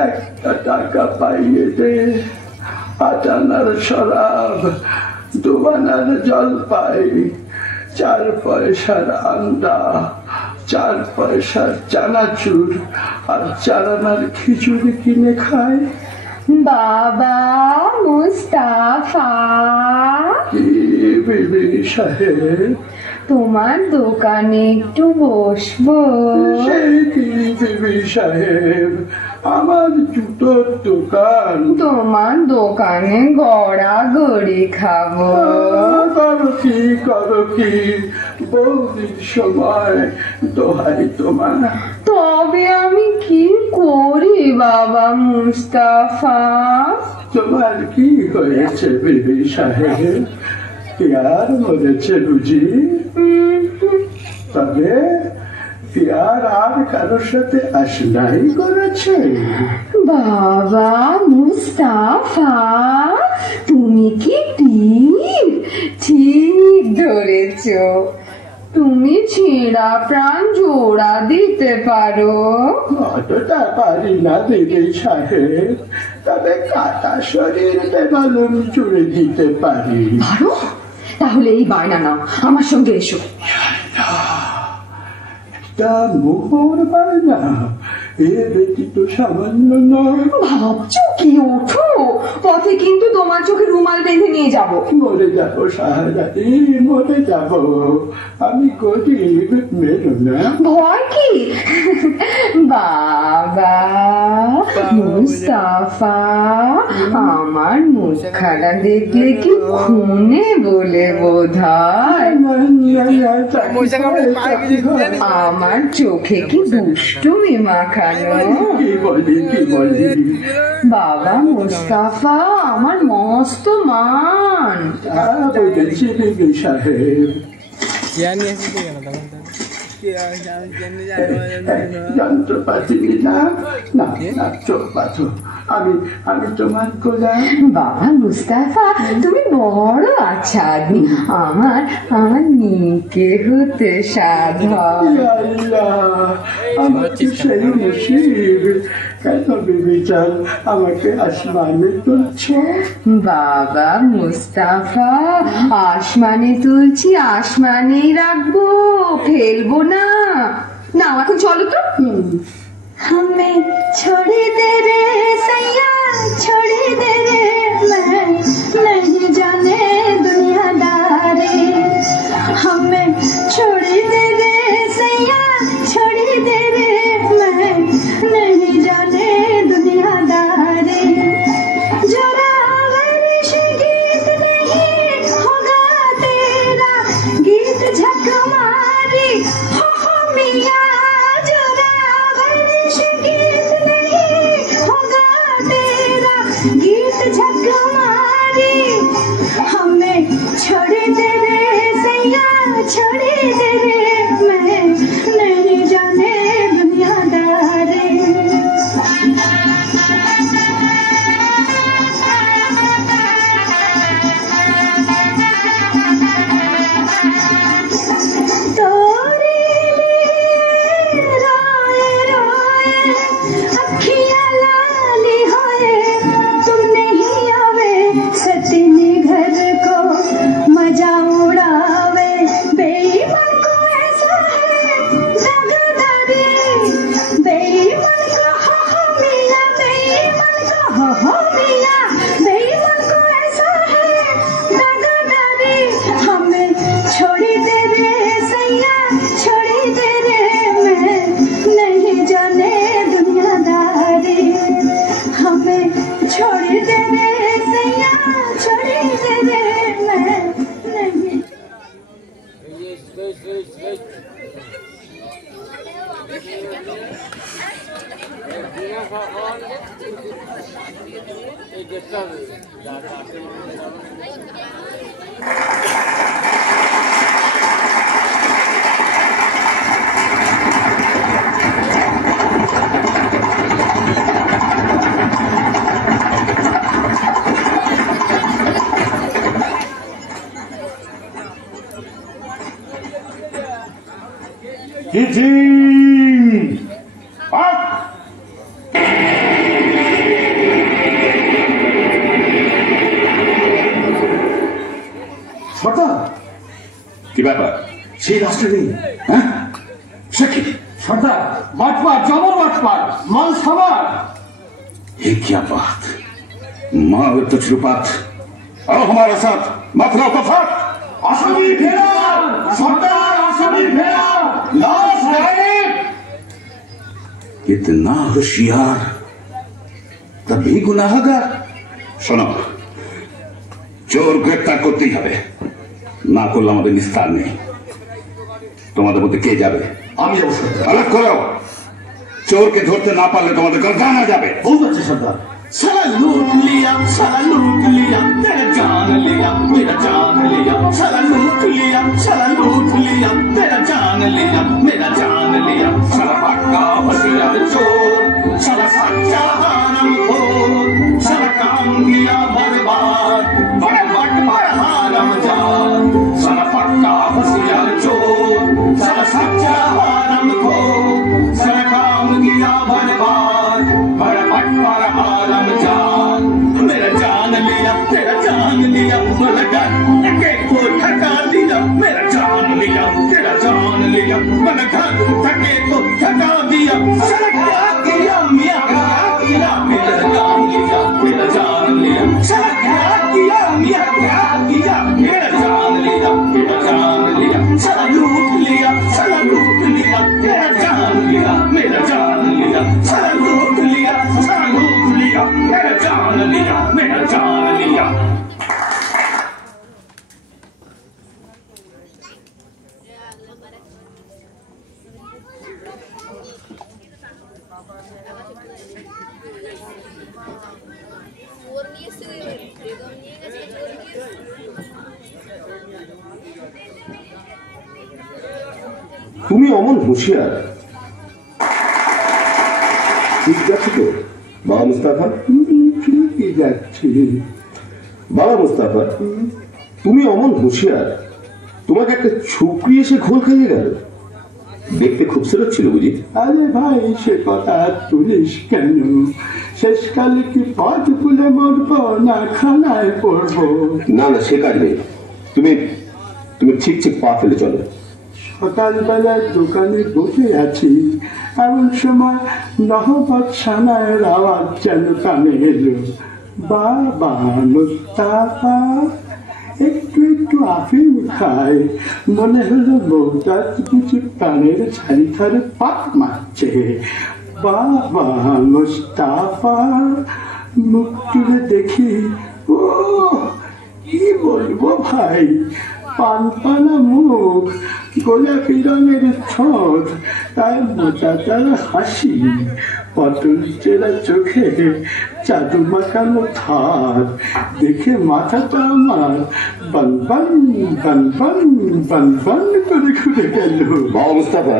একটা টাকা পাইয়ে দে। 8 আনার শরাব, 2 আনার জলপাই, 4 পয়সার আন্ডা, 4 পয়সার চানাচুর আর 4 আনার খিচুড়ি কিনে খাই। বাবা মুস্তাফা, বিবি সাহেব, তোমার দোকানে একটু বসবো? সেই কি বিবি সাহেব, আমার জুতোর দোকান। তোমার দোকানে গড়াগড়ি খাবো। করো কি বৌদির সময়, দোহাই তোমার। তবে আমি কি করি বাবা মুস্তাফা? তোমার কি হয়েছে বিবি সাহেব? পিয়ার মরেছে বুঝি? তবে পিয়ার আর কারোর সাথে আশনাই করেছে? বাবা মুস্তাফা, তুমি কি ঠিক ধরেছ। তুমি ছেঁড়া প্রাণ জোড়া দিতে পারো? অতটা পারি না বিবি সাহেব, তবে কাটা শরীর বেমালুম জুড়ে দিতে পারি। পারো? তাহলে এই বায়না নাও, আমার সঙ্গে এসো। একটা মোহর বায়না, এ ব্যতীত সামান্য নয়। ভাবছো কি? ওঠো, পথে কিন্তু তোমার চোখে রুমাল বেঁধে নিয়ে যাব। মরে যাবো শাহজাদি, মরে যাব। আমি গরিব, মেরো না। ভয় কি? বাবা মুস্তাফা, আমার মুখখানা দেখলে কি খুনে বলে বোধ হয়? আমার চোখে কি দুষ্টুমি মাখানো? বাবা মুস্তাফা আমার মস্ত মান। বলেছি বিবি সাহেব, যন্ত্রপাতি না চোখ পাথর। আমি তোমার গোলাম। বাবা মুস্তাফা, তুমি বড় আচ্ছা আদমি। আমার নিকে হতে সাধা। আমার কি সেই নসিব? কেন বিবি চান আমাকে আসমানে তুলছ? বাবা মুস্তাফা, আসমানে তুলছি, আসমানেই রাখবো, ফেলবো না। না এখন চলো তো। हमें छोड़ी दे रे सैया, छोड़ी दे रे, मैं नहीं जाने दुनियादारी। हमें छोड़ी दे रे सैया, छोड़ी दे रे, मैं नहीं जाने दुनियादारी। जोरावर से गीत नहीं होगा तेरा, गीत झक मारी हो मिया। गीत झक मारी, हमें छोड़ दे रे सैया, छोड़ दे रे, কি ব্যাপার? সেই রাস্তা নেই। হ্যাঁ, সে কি? সর্দার বাটপার, জবর বাটপার, মাল সাবার। ये क्या बात? माँ तजुर्बात और हमारे साथ मतलब तफात। আসামি ফেরা সর্দার, আসামি ফেরা, লাশ গায়েব। कितना होशियार तभी गुनाहगार। শোনো, চোর গ্রেপ্তার করতেই হবে, না করলে আমাদের নিস্তার নেই। তোমাদের মধ্যে কে যাবে? আমি যাবো সর্দার। अलग करो, চোরকে ধরতে না পারলে তোমাদের গর্দানা যাবে। बहुत अच्छे सरदार। साला लूट लिया, साला लूट लिया, तेरा जान लिया, मेरा जान लिया। साला लूट लिया, साला लूट लिया, तेरा जान लिया, मेरा जान लिया। साला पक्का होशियार चोर, साला सच्चा हरामखोर, साला काम किया बर्बाद, बर्बाद पर हरामजाद। साला पक्का होशियार चोर, साला सच्चा हरामखोर, साला काम किया बर्बाद, बर्बाद पर हरामजाद। मेरा जान लिया, तेरा जान लिया, मलगा के को ठका दिया। मेरा जान लिया, तेरा जान लिया, मलगा ठके को ठका दिया। साला क्या किया मियां, क्या किया? मेरा जान लिया, मेरा जान लिया। साला क्या किया मियां, क्या किया? मेरा जान लिया, मेरा जान लिया। साला लूट लिया, साला लूट लिया, तेरा जान लिया, मेरा जान लिया। साला लूट लिया, साला लूट लिया, तेरा जान लिया, मेरा जान लिया। তুমি অমন হুঁশিয়ার, ঠিক যাচ্ছে তো বাবা মুস্তাফা? ঠিকই যাচ্ছে বাবা মুস্তাফা, তুমি অমন হুঁশিয়ার, তোমাকে একটা ছুকরি এসে ঘোল খাইয়ে গেল। দেখতে খুবসুরত ছিল বুঝি? আরে ভাই, সে কথা তুলিস কেন? শেষকালে কি পথ ভুলে মরবো না খানায় পড়বো? না না, সে কাজ নেই। তুমি তুমি ঠিক ঠিক পা ফেলে চলো। সকালবেলায় দোকানে বসে আছি, এমন সময় নহবত সানায়ের আওয়াজ যেন কানে এলো। বাবা মুস্তাফা একটু একটু আফিম খায়, মনে হলো বউটা বুঝি প্রাণের ছাড়ি ধারে পাক মারছে। বাবা মুস্তাফা মুখ তুলে দেখি, ও কি বলবো ভাই, পানপানা মুখ, গোলাপি রঙের ঠোঁট, তার মোটা তার হাসি, পটল চেরা চোখে জাদু মাখানো ধার, দেখে মাথাটা আমার বান বান বান বান বান বান করে ঘুরে গেল। বাবা মুস্তাফা,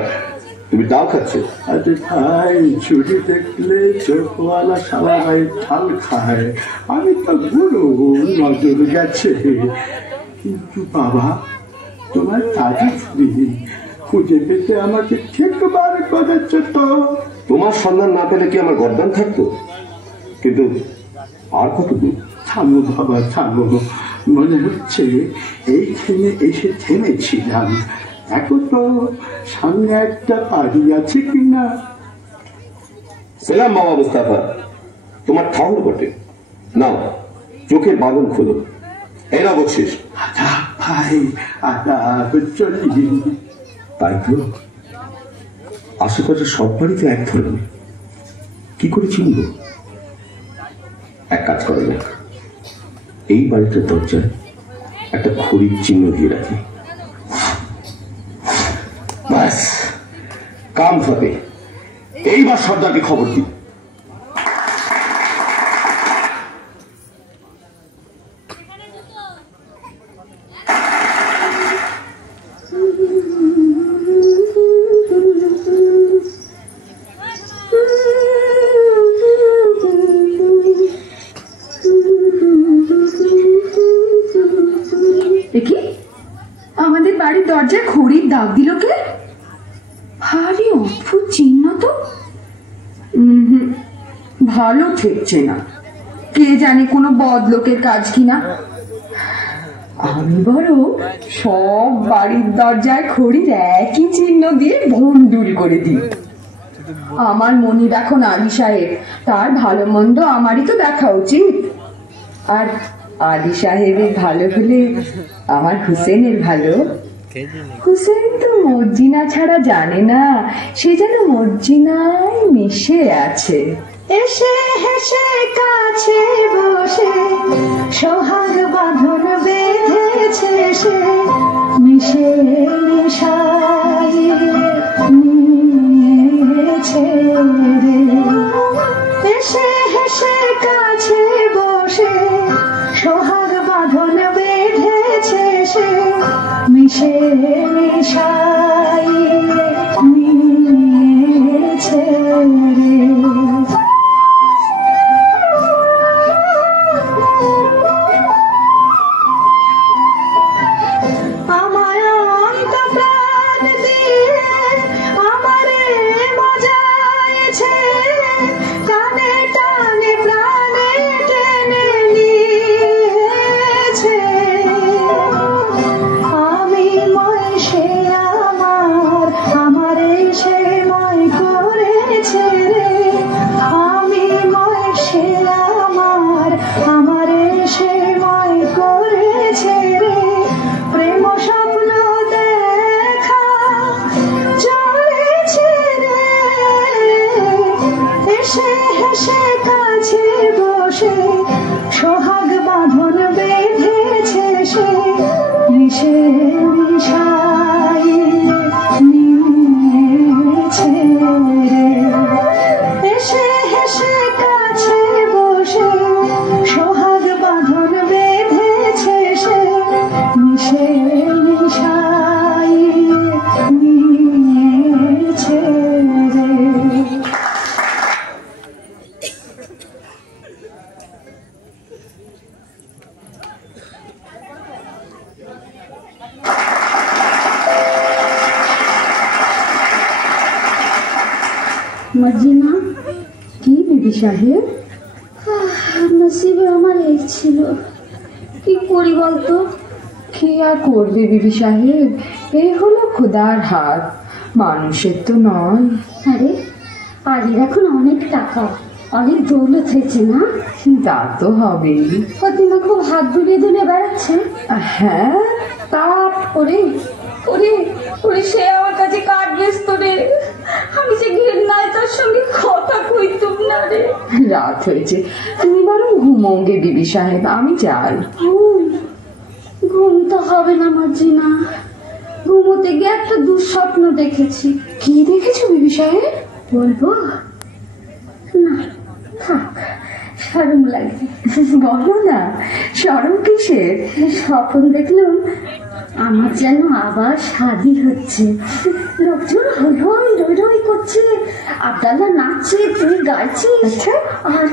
তুমি ডাল খাচ্ছ? আরে ভাই, চুরি দেখলে চোখওয়ালা সারা ভাই ঢাল খায়, আমি তো বুড়ো, নজর গেছে। কিন্তু বাবা, তোমার দাদি ছুরি খুঁজে পেতে আমাকে ঠিক বার করেছে তো। তোমার সন্ধান না পেলে কি আমার গর্দান থাকতো? কিন্তু আর কত দূর? থামো বাবা থামো, মনে হচ্ছে এইখানে এসে থেমেছিলাম। দেখো তো সামনে একটা বাড়ি আছে কিনা। সালাম বাবা মুস্তাফা, তোমার ঠাকুর বটে। নাও, চোখের বাঁধন খোলো, এরা বকশিস। আদা ভাই, আদা চলি। তাই তো, আশেপাশে সব বাড়িতে এক ধরনের, কি করে চিনব? এক কাজ করা যাক, এই বাড়িটার দরজায় একটা খড়ির চিহ্ন দিয়ে রাখি। ব্যাস, কাম হবে। এইবার সর্দারকে খবর দিই। ডাক দিল কে? ভারী অদ্ভুত চিহ্ন তো। ভালো ঠেকছে না, কে জানে কোনো বদলোকের কাজ কিনা। আমি বরং সব বাড়ির দরজায় খড়ির একই চিহ্ন দিয়ে ভন্ডুল করে দিই। আমার মনিব এখন আলী সাহেব, তার ভালো মন্দ আমারই তো দেখা উচিত। আর আলী সাহেবের ভালো হলে আমার হুসেনের ভালো। হুসেন তো মর্জিনা ছাড়া জানে না, সে যেন মর্জিনায় মিশে আছে। এসে হেসে কাছে বসে সোহাগ বাঁধন বেঁধেছে সে, মিশে মিশাই নিয়েছে রে। এসে হেসে কাছে বসে সোহাগ বাঁধন বেঁধেছে সে, মিশে মিশাই নিয়েছে রে। সোহাগ বাঁধন বেঁধেছে সে, মিশে মিশাই নিয়েছে রে। এসে হেসে কাছে বসে সোহাগ বাঁধন বেঁধেছে সে, মিশে মিশাই নিয়েছে রে। মর্জিনা, কি বিবি সাহেব? নসিবে আমার এই ছিল, কি করি বলতো? কি আর করবে বিবি সাহেব, এই হলো খোদার হাত, মানুষের তো নয়। আরে আলির এখন অনেক টাকা, অনেক দৌলত হয়েছে না? তা তো হবেই। প্রতিমা খুব হাত দুলিয়ে দুলিয়ে বেড়াচ্ছে। হ্যাঁ, তা ওরে ওরে ওরে, সে আমার কাছে কাঠ বেচত রে, আমি যে ঘৃণায় তার সঙ্গে কথা কইতুম না রে। রাত হয়েছে, তুমি বরং ঘুমোগে বিবি সাহেব, আমি যাই। ঘুম তো হবে না মর্জিনা, ঘুমোতে গিয়ে একটা দুঃস্বপ্ন দেখেছি। কি দেখেছো বিবি সাহেব? বলবো না, থাক, শরম লাগে। বলো না, শরম কিসের? স্বপ্ন দেখলাম আমার যেন আবার শাদি হচ্ছে, লোকজন হই হই রই রই করছে, আবদাল্লা নাচছে, তুই গাইছিস, আর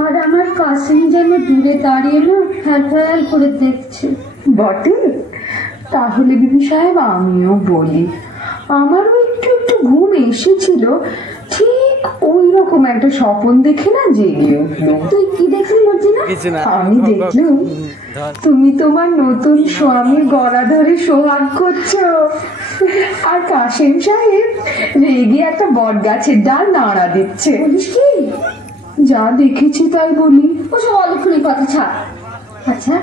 আর আমার কাসিম যেন দূরে দাঁড়িয়ে না ফ্যাল ফ্যাল করে দেখছে। বটে, তাহলে বিবি সাহেব আমিও বলি, আমারও একটু একটু ঘুম এসেছিল, ঠিক ওই রকম একটা স্বপ্ন দেখে না জেগে উঠলো। তুই কি দেখলি মর্জিনা? আমি দেখলাম তুমি তোমার নতুন স্বামীর গলা ধরে সোহাগ করছো, আর কাসেম সাহেব রেগে একটা বট গাছের ডাল নাড়া দিচ্ছে। বলিস কি? যা দেখেছি তাই বলি। ওসব অলক্ষণী কথা ছাড়। আচ্ছা,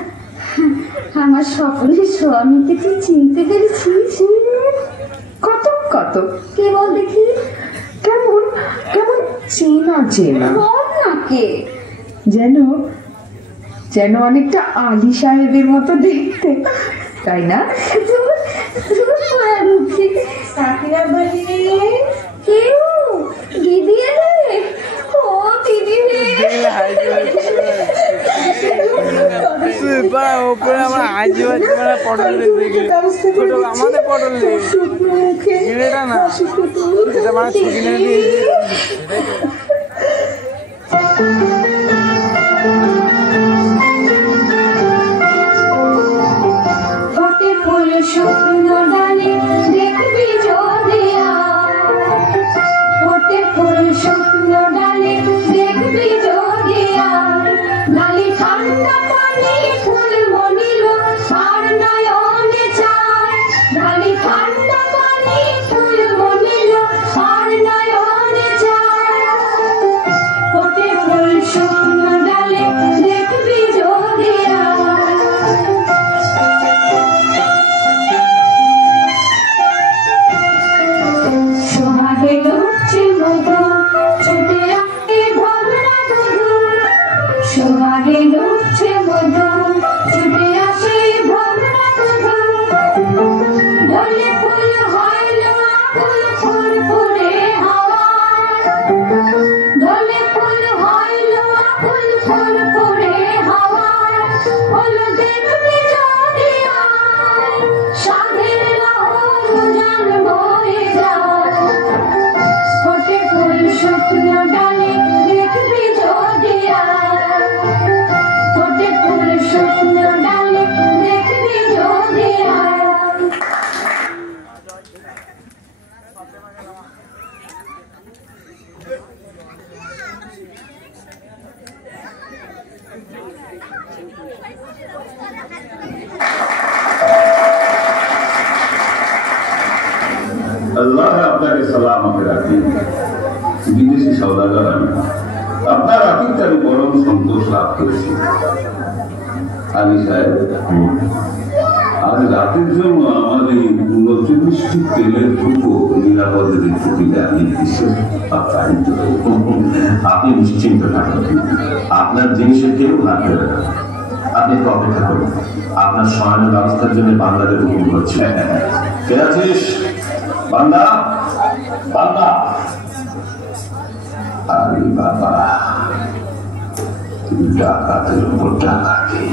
আমার স্বপ্নের স্বামীকে তুই চিনতে পেরেছিস? কত কত, কে বল দেখি? কেমন কেমন চেনা চেনা, বল না কে? যেন যেন অনেকটা আলী সাহেবের মতো দেখতে, তাই না? সাকিরা বলি, কেউ দিদি এলে? ও দিদি রে, উপরে আমার আজীবন পটল আমাদের পটল এটা না, এটা মানে ছুটি নেই। ফটে ফুল শুকনো ডালে দেখে লুটছে মধু ছুটে আসে ভোমরা মধু সোহাগে লুটছে মধু ছুটে আসে ভোমরা মধু বলে ফুল হইল আকুল ফুরফুরে হাওয়া বলে ফুল হইল আকুল ফুরফুরে হাওয়া হলো দেখতে যদি আয় সাধের লহর জান বয়ে যায় ফোটে ফুল শুকনো ডালে দেখবি যদি আয় ফোটে ফুল শুকনো ডালে দেখবি যদি আয় আল্লাহ আপনাকে সালামতে রাখি। বিদেশি সওদাগর আমি, আপনার আতিথ্যে আমি পরম সন্তোষ লাভ করেছি। আলী সাহেব, আজ রাতের জন্য আমার এই 39টি তেলের টুকু নিরাপদে রেখে জানিয়ে দিচ্ছে আপ্যায়িত। আপনি নিশ্চিন্ত থাকুন, আপনার জিনিসে কেউ না ফেলে না। আপনি একটু অপেক্ষা করুন, আপনার শয়নের ব্যবস্থার জন্য বাংলাদেশ হুকুম করছে। কে আছিস বান্দা? বান্দা। আরে বাবা, ডাকাতের উপর ডাকাতি।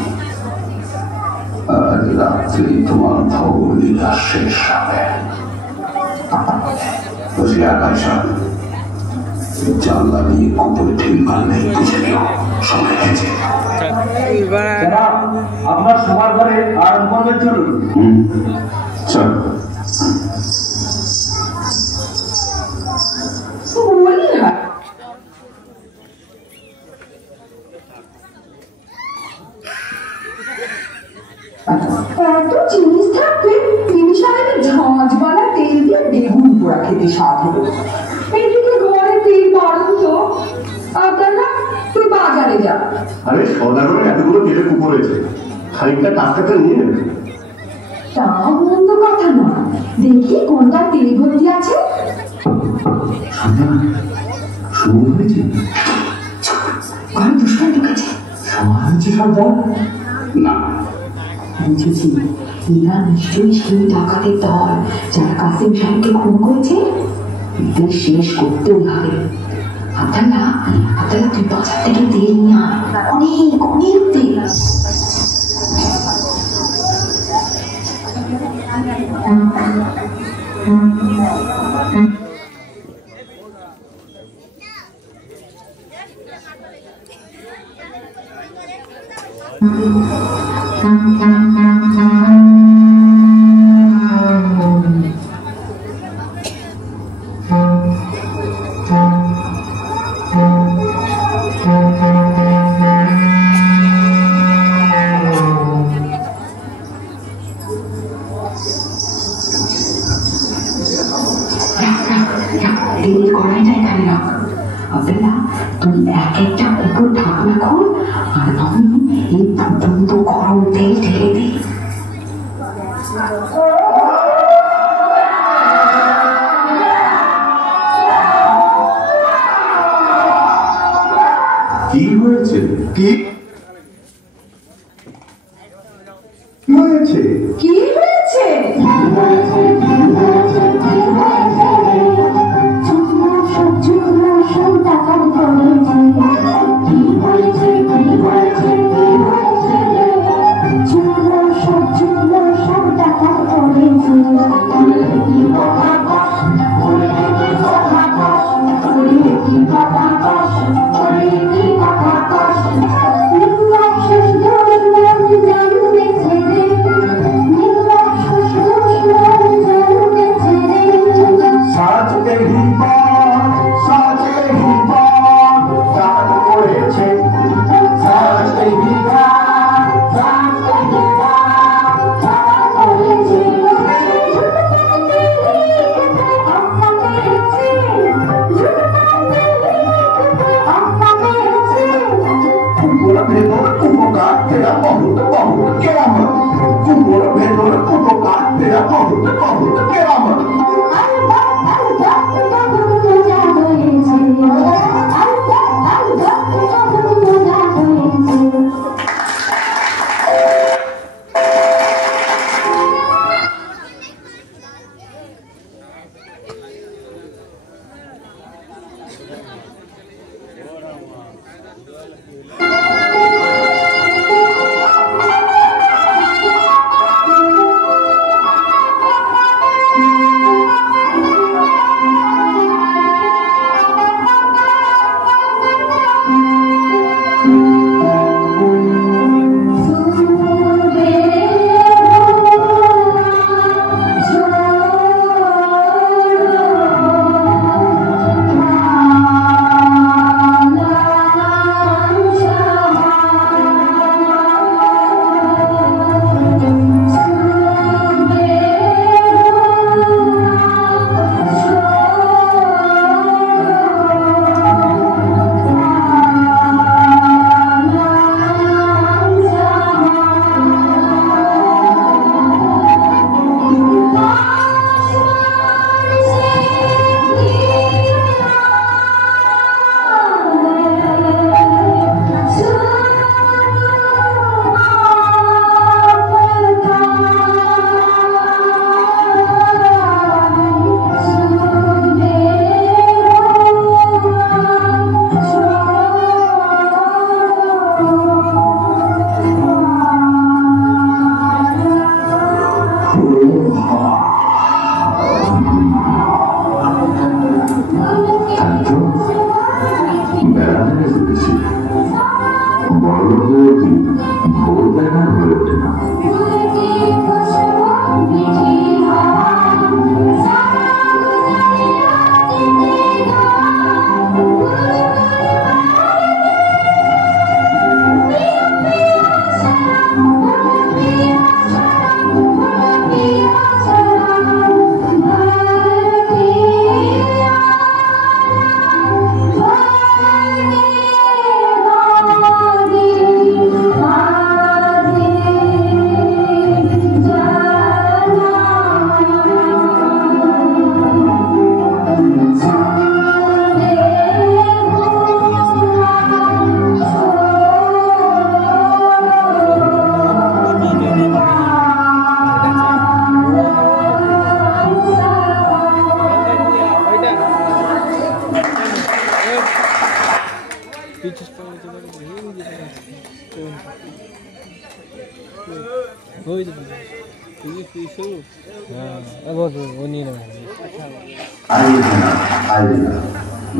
আজ রাত্রে তোমার ভৌগোলিকা শেষ হবে। বসে আকাশ জানলা দিয়ে কুকুরে ঠিক মারলে বুঝে নিও সময় গেছে। আপনার সবার ঘরে আরাম করবে, চলুন। চল। এত জিনিস থাকতে তিনি সাহেবের ঝাঁঝবালা তেল দিয়ে বেগুন পোড়া খেতে স্বাদ হলো। এদিকে ঘরে তেল বাড়ুন তো, আপনার না তুই বাজারে যা। আরে সদাগরের এতগুলো তেলে কুকুর হয়েছে, খানিকটা টাকাটা নিয়ে নেবে। তা মন্দ কথা নয়, দেখি কোনটা তেল ভর্তি আছে। শুরু হয়েছে, ঘরে দুষ্কার ঢুকেছে। সময় হয়েছে সর্দার। না, বুঝেছি, এরা নিশ্চয়ই সেই ডাকাতের দল যারা কাসিম সাহেবকে খুন করেছে। এদের শেষ করতেই হবে। আব্দুল্লাহ, তুই বাজার থেকে তেল নিয়ে আয়, অনেক অনেক তেল। তুই এক একটা কুকুর ঢাকনা খোল, আর আমি এই ফুটন্ত গরম তেল ঢেলে দিই। কি হয়েছে? কি হয়েছে? কি হয়েছে?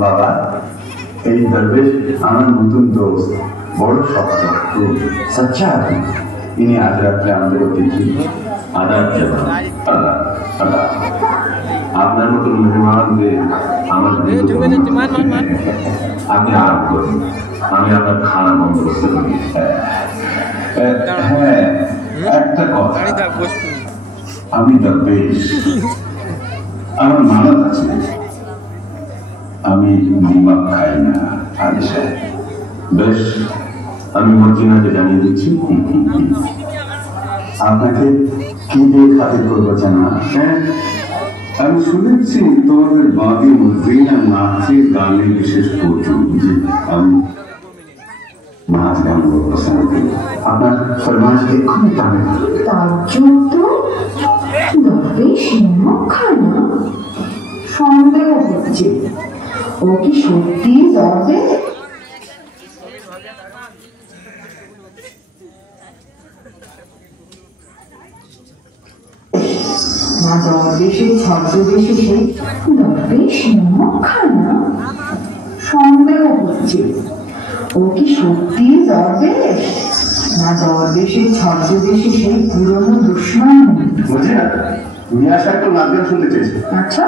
বাবা এই দরবেশ আমার নতুন দোস্ত, বড় শক্ত সচ্চা আদমি। ইনি আজ রাত্রে আমাদের অতিথি। আদাব জানাব। আপনার মতন মেহমানদের আমার আপনি আরাম করুন, আমি আপনার খানা বন্দোবস্ত করি। হ্যাঁ, একটা কথা, আমি দরবেশ, আমার মানত আছে, আমি নিমক খাই না। আলী সাহেব, বেশ, আমি মর্জিনাকে জানিয়ে দিচ্ছি। আপনাকে কি দিয়ে খাতির করবো জানা? হ্যাঁ, আমি শুনেছি তোমাদের বাদী মর্জিনা নাচে গানে বিশেষ প্রচুর। আমি নাচ গান পছন্দ করি। আপনার ফরমাইশ এক্ষুনি পাবে। তার জন্য দরবেশ নিমক খায় না? সন্দেহ হচ্ছে, ও কি সত্যি যাবে? না দরবেশের ছদ্মবেশে সে দরবেশ নিমক খায় না? সন্দেহ হচ্ছে, ও কি সত্যি দরবেশ? না দরবেশের ছদ্মবেশে সেই পুরনো দুশ্মন? বুঝি না, তুমি আসা একটু নাচ গান শুনতে চেয়েছি। আচ্ছা,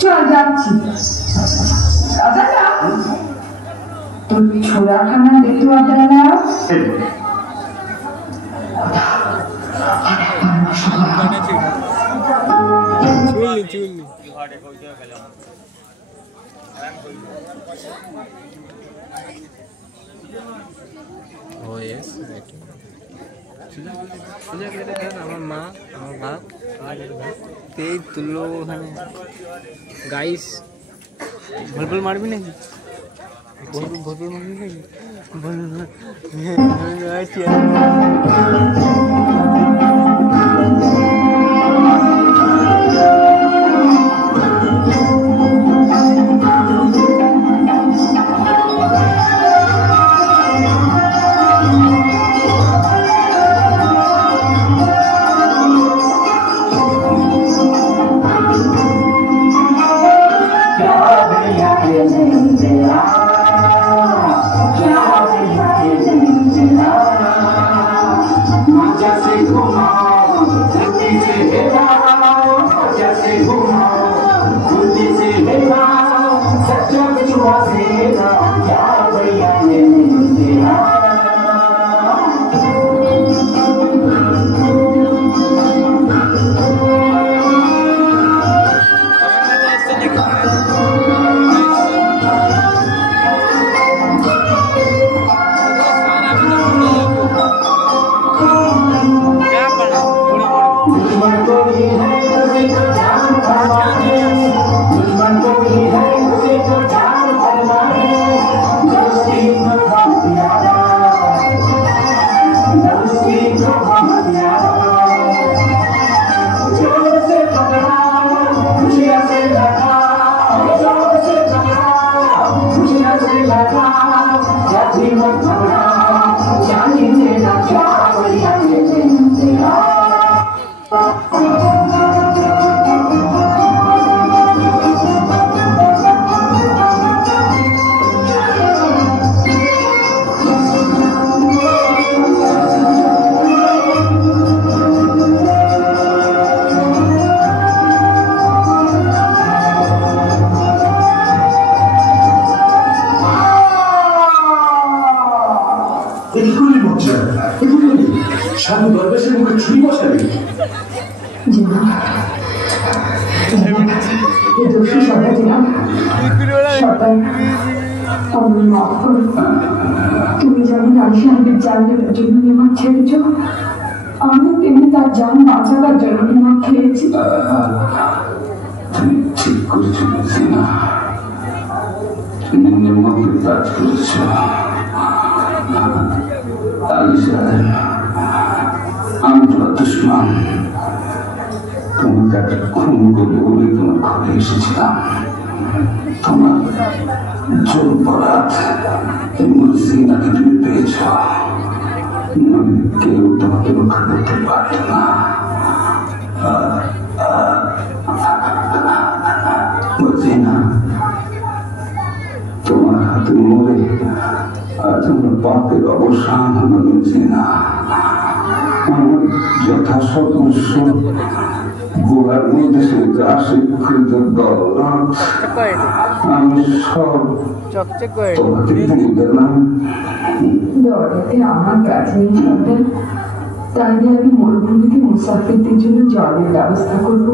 চল যাচ্ছি। তোর ছোড়াখানা দেখতে দেয় না? আমার মা, আমার বাপ, এই তুললো ওখানে। গাইস, ভলভল মারবি নাকি? ভলভল মারবি নাকি? স্বামী দরবেশের মুখে ছুরি বসাবে। তুমি যেমন আলী সাহেবের জান দেওয়ার জন্য নিমক খেয়েছ, আমি তেমনি তার জান বাঁচাবার জন্য নিমক খেয়েছি। তুমি ঠিক করেছো না, তুমি নিমকের কাজ করেছ। আলী সাহেব, আমি তোমার দুশ্মন। তুমি তাকে খুন করবে বলে তোমার ঘরে এসেছিলাম। তোমার জোর বরাত মুসিনাকে তুমি পেয়েছ। কেউ তোমাকে রক্ষা করতে পারত না। বলছি না, তোমার হাতে মরে আজ আমার পাপের অবসান হয়েছে না। আমার যথাসর্বস্ব গুহার মধ্যে আশীর্কৃত দৌলত আমি সব তোমাকে দিয়ে দিলাম। দৌলতে আমার কাছে তাই আমি মরুভূমিতে মুসাফিরদের জন্য জলের ব্যবস্থা করবো,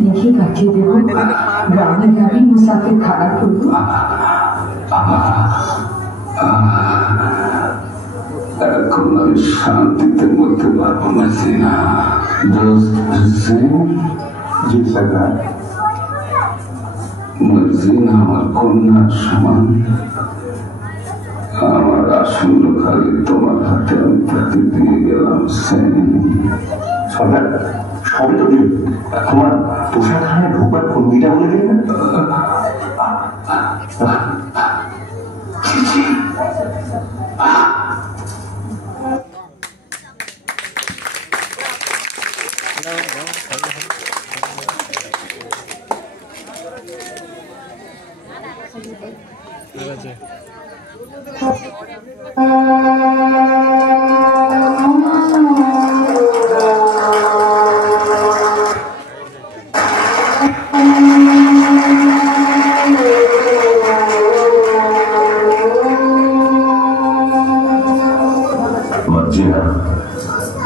দেখে কাটিয়ে দেবো, গ্রামে গ্রামে মুসাফির খাড়া করবো। এখন আমি শান্তিতে বলতে পারবো না সিনা। জি সরকার, মর্জিনা আমার কন্যার সমান। আমার আসন্ন খালি তোমার হাতে আমি তাকে দিয়ে গেলাম। সরকার সবে তো দিন, তোমার পোশাকখানে ঢোকবার ভঙ্গিটা বলে দিন না।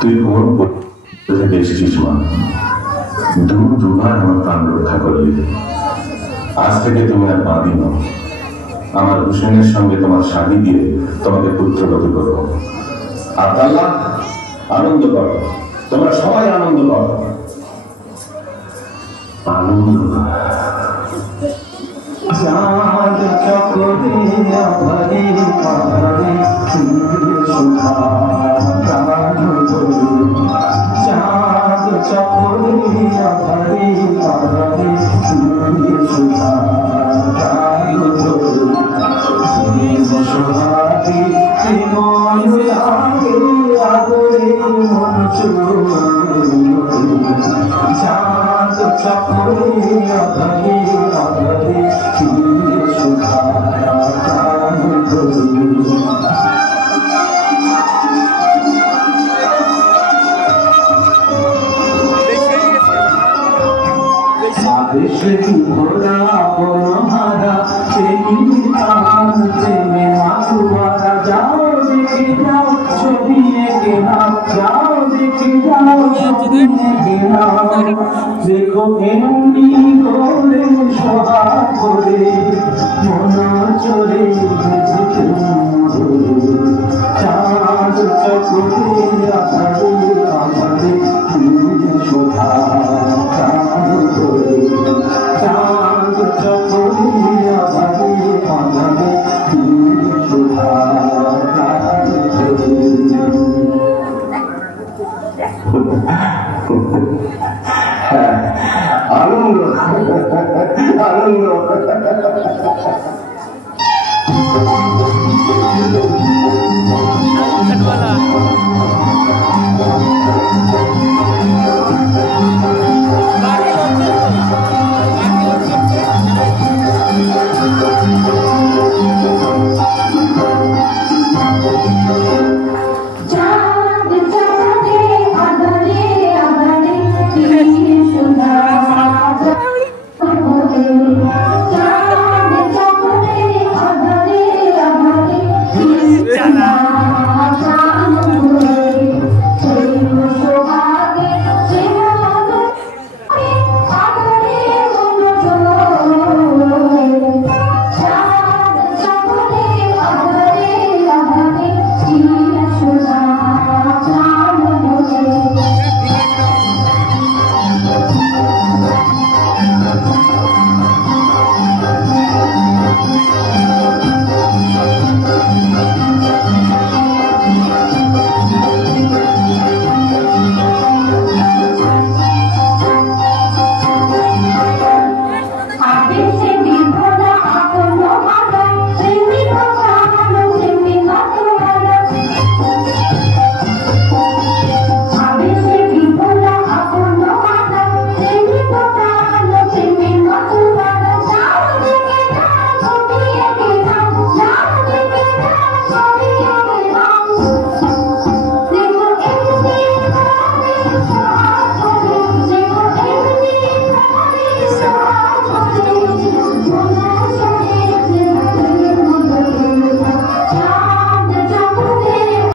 তুই কোন থেকে এসেছিস মা? দুবার আমার প্রাণ রক্ষা করলি। আজ থেকে তুমি আর বাঁধি নও। আমার হুসেনের সঙ্গে তোমার শাদী দিয়ে তোমাকে পুত্রবতী করবো। আল্লাহ আনন্দ করো, তোমরা সবাই আনন্দ করো। আনন্দ চাঁদ চকরে আধারে আধারে সুধা, চাঁদ চকরে আধারে আধারে সুধা, সোহাগী শ্রীময় আদরে চাঁদ চকরে আধারে আধারে সুধা। আদেশে ঘোরা বনহারা প্রেমে মাথুয়ারা, যাও দেখে যাও ছবি এঁকে নাও, যাও দেখে যাও ছবি এঁকে নাও। দেখো এমনি করে সোহাগ করে মন চলে চাঁদ চকরে আধারে আধারে শোভা। চাঁদ চকরে আধারে আধারে শোভা। আনন্দ আনন্দ